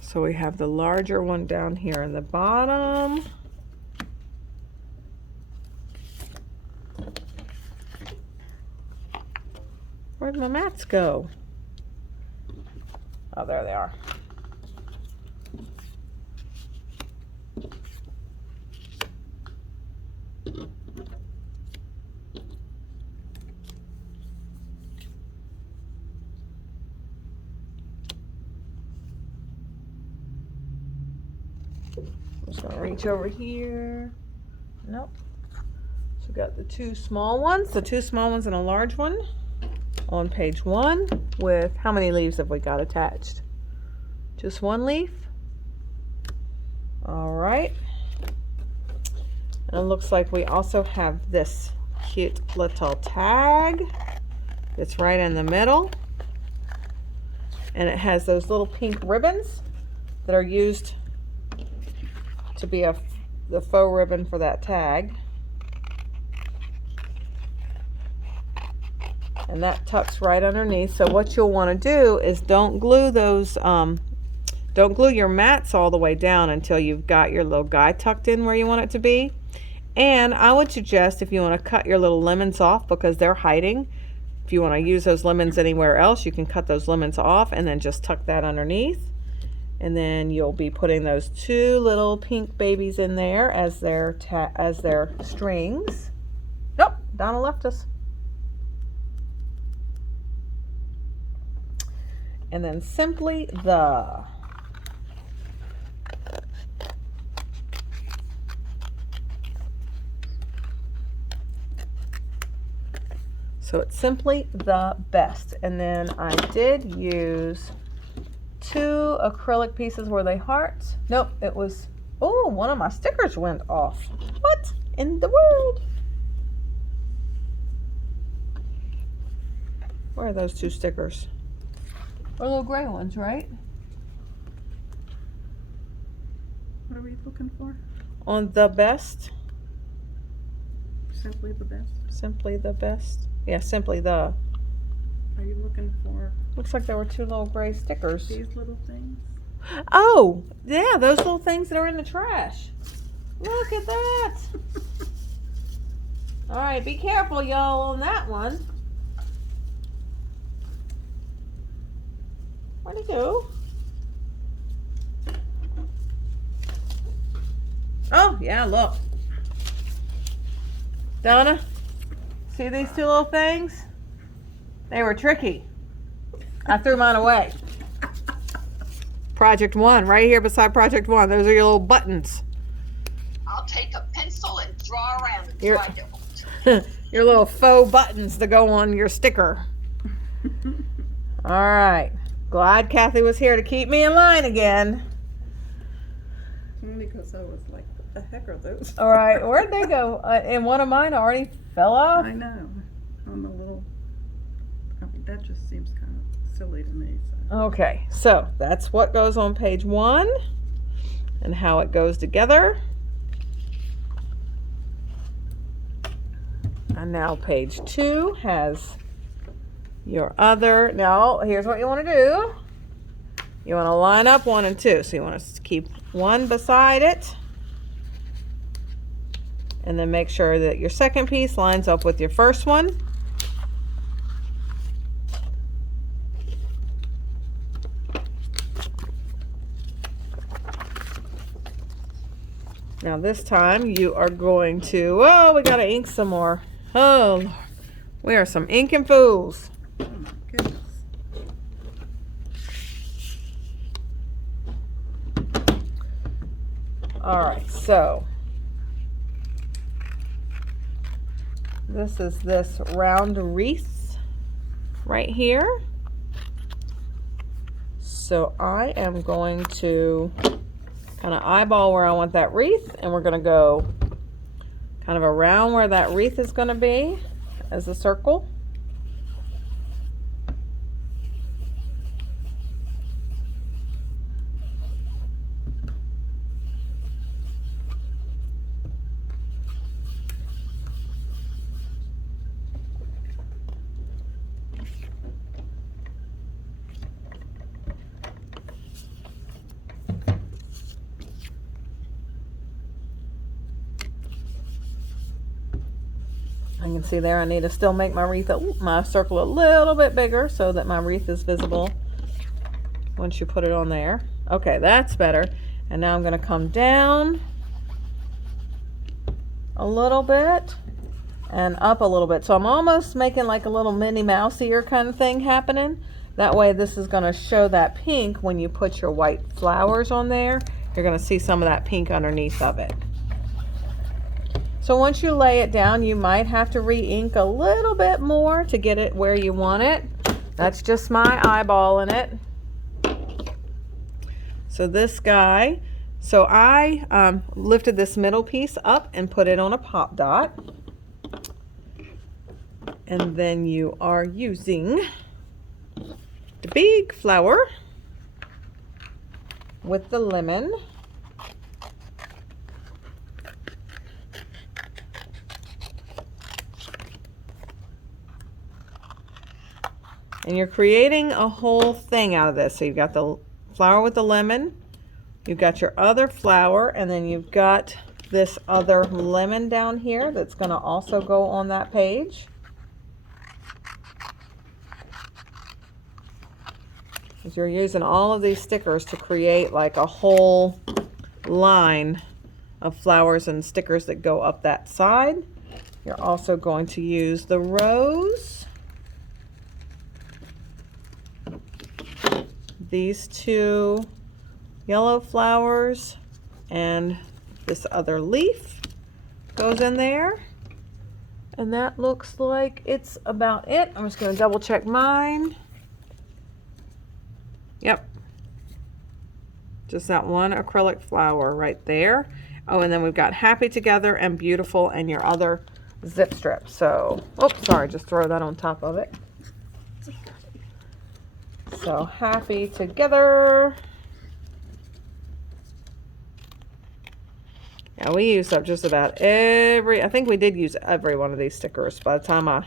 So we have the larger one down here in the bottom. Where'd my mats go? Oh, there they are. I'm just gonna reach over here. Nope. So we got the 2 small ones, and a large one on page 1 with, how many leaves have we got attached? Just 1 leaf. All right. And it looks like we also have this cute little tag. It's right in the middle. And it has those little pink ribbons that are used to be the faux ribbon for that tag. And that tucks right underneath. So what you'll want to do is don't glue those, don't glue your mats all the way down until you've got your little guy tucked in where you want it to be. And I would suggest if you want to cut your little lemons off because they're hiding, if you want to use those lemons anywhere else, you can cut those lemons off and then just tuck that underneath. And then you'll be putting those two little pink babies in there as their strings. Nope, Donna left us. And then simply the. So it's simply the best. And then I did use 2 acrylic pieces. Were they hearts? Nope, it was, oh, one of my stickers went off. What in the world? Where are those 2 stickers? Or little gray ones, right? What are we looking for? On the best. Simply the best. Simply the best. Yeah, simply the. Are you looking for Looks like there were 2 little gray stickers. these little things? Oh, yeah, those little things that are in the trash. Look at that. All right, be careful, y'all, on that one. Where'd he go? Oh, yeah, look. Donna, see these 2 little things? They were tricky. I threw mine away. Project 1, right here beside Project 1. Those are your little buttons. I'll take a pencil and draw around and You're- try to. Your little faux buttons to go on your sticker. All right. Glad Kathy was here to keep me in line again. Only because I was like, what the heck are those? All right. Where'd they go? And one of mine already fell off. I know. On the little, I mean, that just seems kind of silly to me. So. Okay. So that's what goes on page 1 and how it goes together. And now page 2 has your other. Now, here's what you want to do. You want to line up 1 and 2. So you want to keep 1 beside it. And then make sure that your second piece lines up with your first one. Now this time you are going to, oh, we got to ink some more. Oh, Lord. We are some inking fools. Oh my goodness. All right, so this is this round wreath right here. So I am going to kind of eyeball where I want that wreath, and we're going to go kind of around where that wreath is going to be as a circle. You can see there I need to still make my wreath, my circle a little bit bigger so that my wreath is visible once you put it on there. Okay, that's better. And now I'm going to come down a little bit and up a little bit. So I'm almost making like a little Minnie Mouse ear kind of thing happening. That way this is going to show that pink when you put your white flowers on there. You're going to see some of that pink underneath of it. So once you lay it down, you might have to re-ink a little bit more to get it where you want it. That's just my eyeballing it. So this guy, so I lifted this middle piece up and put it on a pop dot. And then you are using, the big flower with the lemon. And you're creating a whole thing out of this. So you've got the flower with the lemon, you've got your other flower, and then you've got this other lemon down here that's going to also go on that page. Because you're using all of these stickers to create like a whole line of flowers and stickers that go up that side. You're also going to use the rose, these two yellow flowers, and this other leaf goes in there. And that looks like it's about it. I'm just going to double check mine. Yep. Just that one acrylic flower right there. Oh, and then we've got happy together and beautiful and your other zip strip. So, oops, sorry, just throw that on top of it. So happy together. Yeah, we used up just about I think we did use every one of these stickers by the time I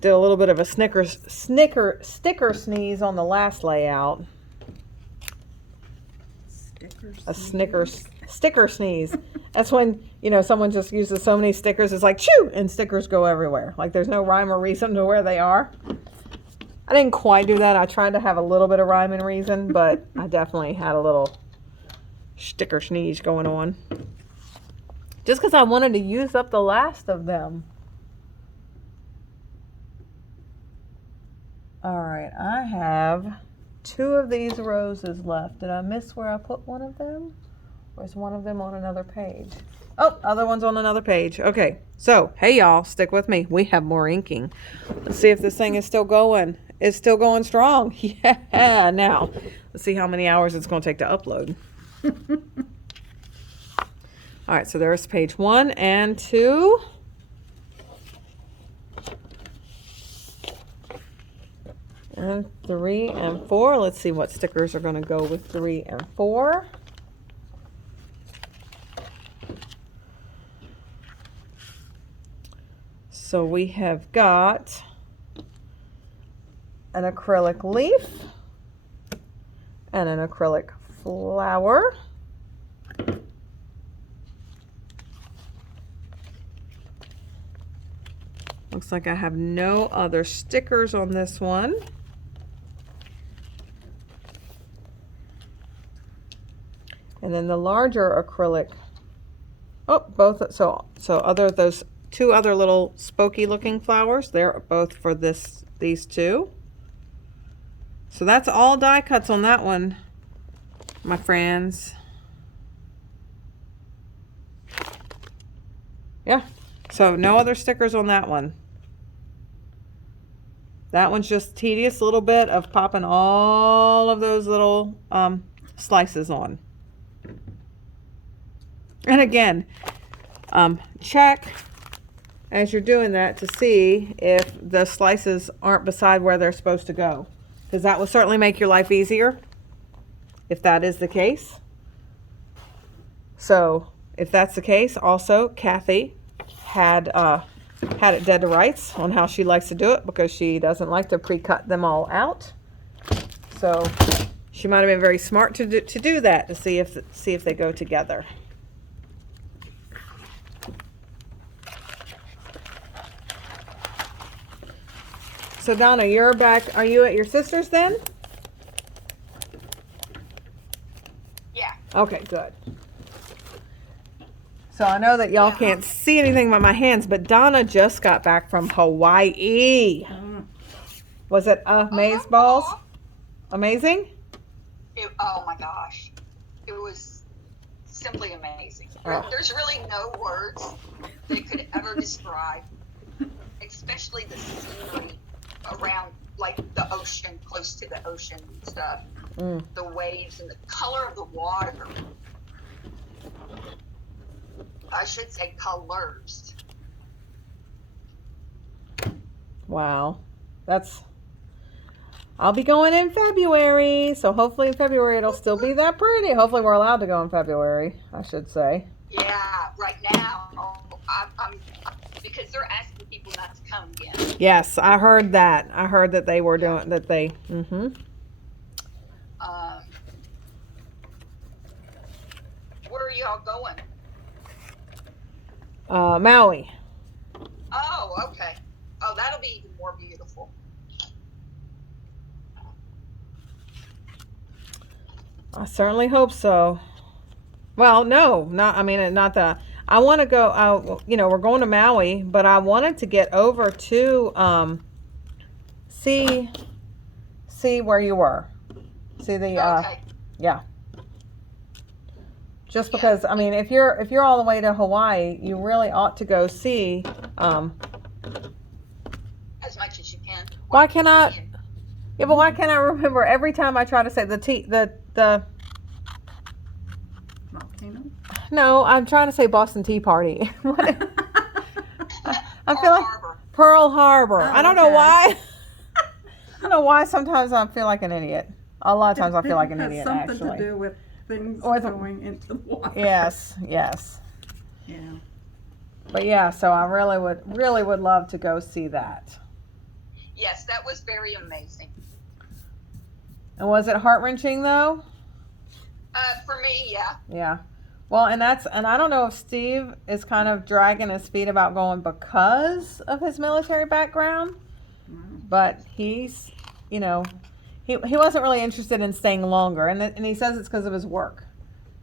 did a little bit of a sticker sneeze on the last layout. Sticker sneeze. That's when, you know, someone just uses so many stickers, it's like, chew, and stickers go everywhere. Like there's no rhyme or reason to where they are. I didn't quite do that. I tried to have a little bit of rhyme and reason, but I definitely had a little sticker sneeze going on. Just because I wanted to use up the last of them. All right, I have 2 of these roses left. Did I miss where I put one of them? Or is one of them on another page? Oh, other one's on another page. Okay, so, hey y'all, stick with me. We have more inking. Let's see if this thing is still going. It's still going strong. Yeah, now, let's see how many hours it's going to take to upload. All right, so there's page 1 and 2. And 3 and 4. Let's see what stickers are going to go with 3 and 4. So we have got an acrylic leaf and an acrylic flower. Looks like I have no other stickers on this one. And then the larger acrylic, those 2 other little spooky looking flowers, they're both for these 2. So that's all die cuts on that one, my friends. Yeah, so no other stickers on that one. That one's just tedious little bit of popping all of those little slices on. And again, check as you're doing that to see if the slices aren't beside where they're supposed to go, because that will certainly make your life easier if that is the case. So if that's the case, also Kathy had it dead to rights on how she likes to do it, because she doesn't like to pre-cut them all out. So she might have been very smart to do that, to see if they go together. So Donna, you're back. Are you at your sister's then? Yeah. Okay, good. So I know that y'all can't see anything by my hands, but Donna just got back from Hawaii. Was it amazeballs? Amazing? Oh my gosh. It was simply amazing. Oh. There's really no words that could ever describe, especially the scenery around, like the ocean, close to the ocean and stuff. The waves and the color of the water. I should say colors. Wow. That's I'll be going in February, so hopefully in February it'll still be that pretty. Hopefully we're allowed to go in February, I should say. Yeah, right now, I'm because they're asking people not to come again. Yes, I heard that. I heard that they were doing that. Where are y'all going? Maui. Oh, okay. Oh, that'll be even more beautiful. I certainly hope so. Well, no, not. I mean, not the. I want to go. We're going to Maui, but I wanted to get over to see where you were. See the Okay. yeah. Just because, I mean, if you're all the way to Hawaii, you really ought to go see. As much as you can. Why can't I? Yeah, but why can't I remember every time I try to say the Volcano? No, I'm trying to say Boston Tea Party. I feel Pearl like Harbor. Pearl Harbor. Oh, I don't know okay. why. I don't know why sometimes I feel like an idiot. A lot of times I feel like an It has idiot, something actually. to do with things Or the- going into the water. Yes. Yeah. But yeah, so I really would love to go see that. Yes, that was very amazing. And was it heart-wrenching though? For me, yeah. Yeah. Well, and I don't know if Steve is kind of dragging his feet about going because of his military background, Wow. but he's, he wasn't really interested in staying longer, and he says it's because of his work.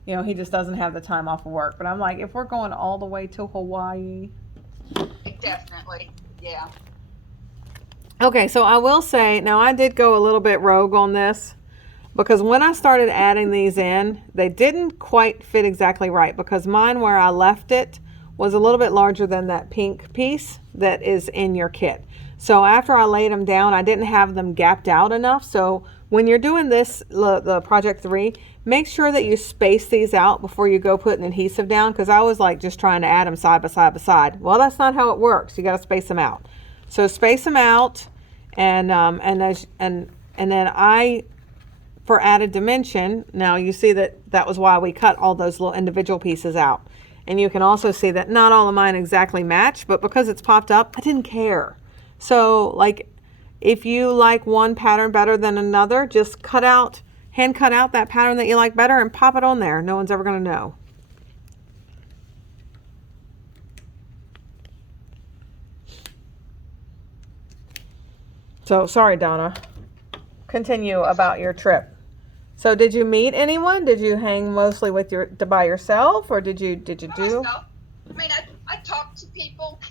He just doesn't have the time off of work. But I'm like, if we're going all the way to Hawaii. Definitely, yeah. Okay, so I will say, now I did go a little bit rogue on this because when I started adding these in, they didn't quite fit exactly right because mine where I left it was a little bit larger than that pink piece that is in your kit. So after I laid them down, I didn't have them gapped out enough. So when you're doing this, the Project 3, make sure that you space these out before you go put an adhesive down because I was like just trying to add them side by side by side. Well, that's not how it works. You got to space them out. So space them out, and then I, for added dimension, now you see that was why we cut all those little individual pieces out. And you can also see that not all of mine exactly match, but because it's popped up, I didn't care. So like if you like one pattern better than another, just hand cut out that pattern that you like better and pop it on there. No one's ever going to know. So sorry, Donna. Continue about your trip. So did you meet anyone? Did you hang mostly by yourself, or did you do? Myself. I mean, I talked to people,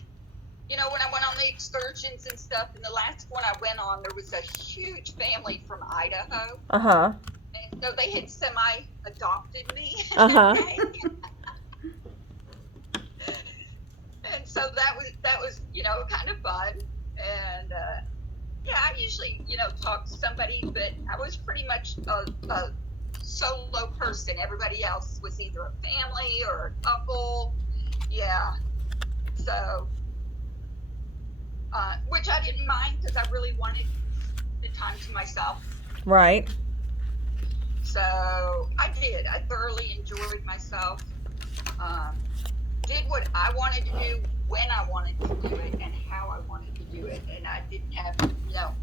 when I went on the excursions and stuff. And the last one I went on, there was a huge family from Idaho. Uh-huh. And so they had semi-adopted me. Uh-huh. And so that was kind of fun. And I usually talk to somebody, but I was pretty much a solo person. Everybody else was either a family or a couple. Yeah. So, which I didn't mind because I really wanted the time to myself. Right. So I did. I thoroughly enjoyed myself. Did what I wanted to do when I wanted to do it and how I wanted to do it. And I didn't have, no,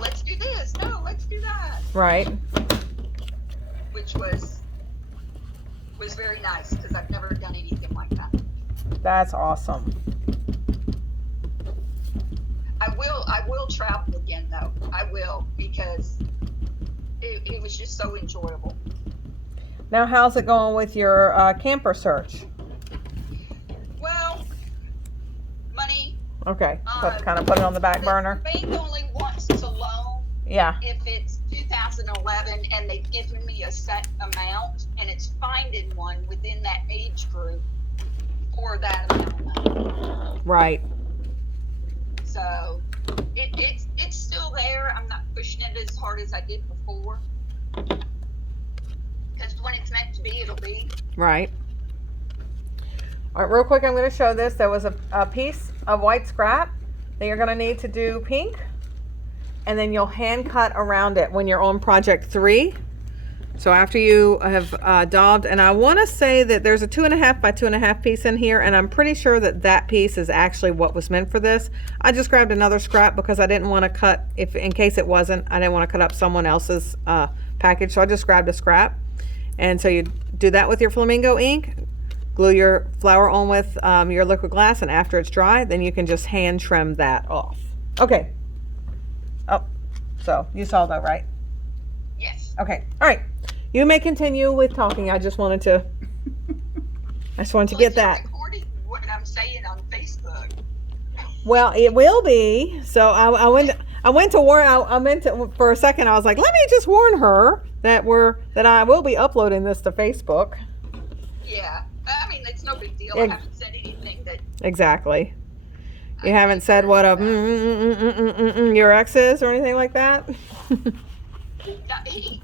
let's do this. No, let's do that. Right. Which was very nice because I've never done anything like that. That's awesome. I will travel again though. I will because it was just so enjoyable. Now, how's it going with your camper search? Well, money. Okay, so kind of put it on the back burner. The bank only wants to loan Yeah. if it's 2011 and they've given me a set amount and it's finding one within that age group for that amount of money. Right. So it's still there. I'm not pushing it as hard as I did before. Because when it's meant to be, it'll be. Right. All right, real quick, I'm going to show this. There was a piece of white scrap that you're going to need to do pink. and then you'll hand cut around it when you're on project 3. So after you have daubed, and I want to say that there's a 2.5 by 2.5 piece in here, and I'm pretty sure that that piece is actually what was meant for this. I just grabbed another scrap because I didn't want to cut, in case it wasn't, I didn't want to cut up someone else's package, so I just grabbed a scrap. And so you do that with your flamingo ink, glue your flower on with your liquid glass, and after it's dry, then you can just hand trim that off. Okay. Oh, so you saw that, right? Yes. Okay. All right. You may continue with talking. I just wanted to get that. Recording what I'm saying on Facebook. Well, it will be. So I went to warn. I meant to, for a second. I was like, let me just warn her that I will be uploading this to Facebook. Yeah. I mean, it's no big deal. I haven't said anything that. Exactly. You haven't said what your ex is or anything like that. He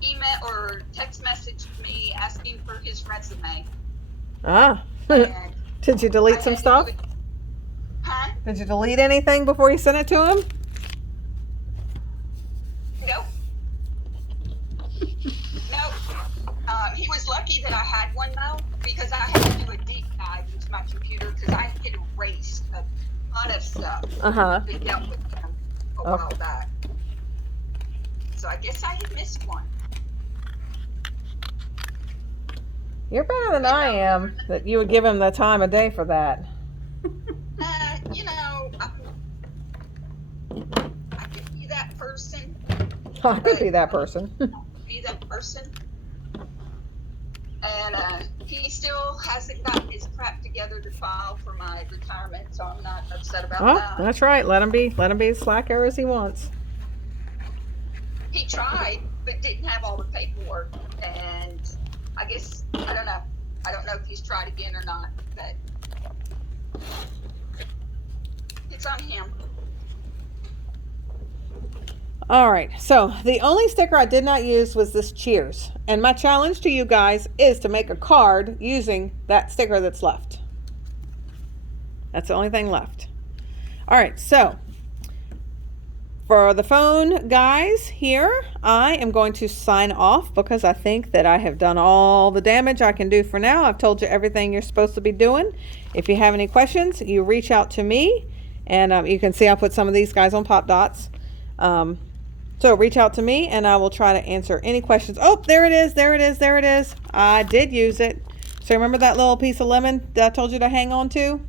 email or text messaged me asking for his resume. Ah. And Did you delete some stuff? Huh? Did you delete anything before you sent it to him? Nope. Nope. He was lucky that I had one though, because I had to do a deep dive into my computer because I had erased a ton of stuff that dealt with him a while back. So I guess I had missed one. You're better than I am that you would give him the time of day for that. You know, I could be that person. I could be that person. Be that person. And he still hasn't gotten his crap together to file for my retirement, so I'm not upset about that. That's right. Let him be as slacker as he wants. He tried, but didn't have all the paperwork, and I guess I don't know if he's tried again or not, but it's on him. All right, so the only sticker I did not use was this cheers, and my challenge to you guys is to make a card using that sticker that's left. That's the only thing left. All right, so for the phone guys here, I am going to sign off because I think that I have done all the damage I can do for now. I've told you everything you're supposed to be doing. If you have any questions, you reach out to me, and you can see I put some of these guys on pop dots. So reach out to me and I will try to answer any questions. Oh, there it is. There it is. There it is. I did use it. So remember that little piece of lemon that I told you to hang on to?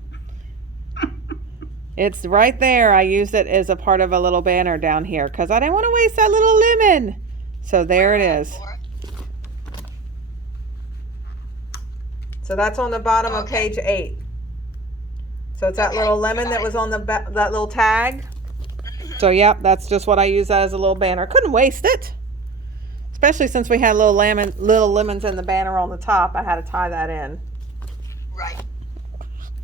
It's right there. I used it as a part of a little banner down here because I didn't want to waste that little lemon. So there it is. So that's on the bottom of page 8. So it's that little lemon that was on that little tag. So yep, that's just what I use that as a little banner. Couldn't waste it, especially since we had little lemons in the banner on the top. I had to tie that in. Right.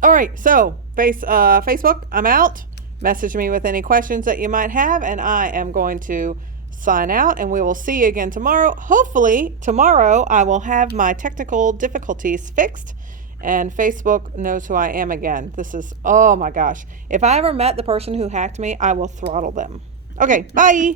All right, so Facebook, I'm out. Message me with any questions that you might have, and I am going to sign out, and we will see you again tomorrow. Hopefully, tomorrow I will have my technical difficulties fixed, and Facebook knows who I am again. This is, oh my gosh. If I ever met the person who hacked me, I will throttle them. Okay, bye.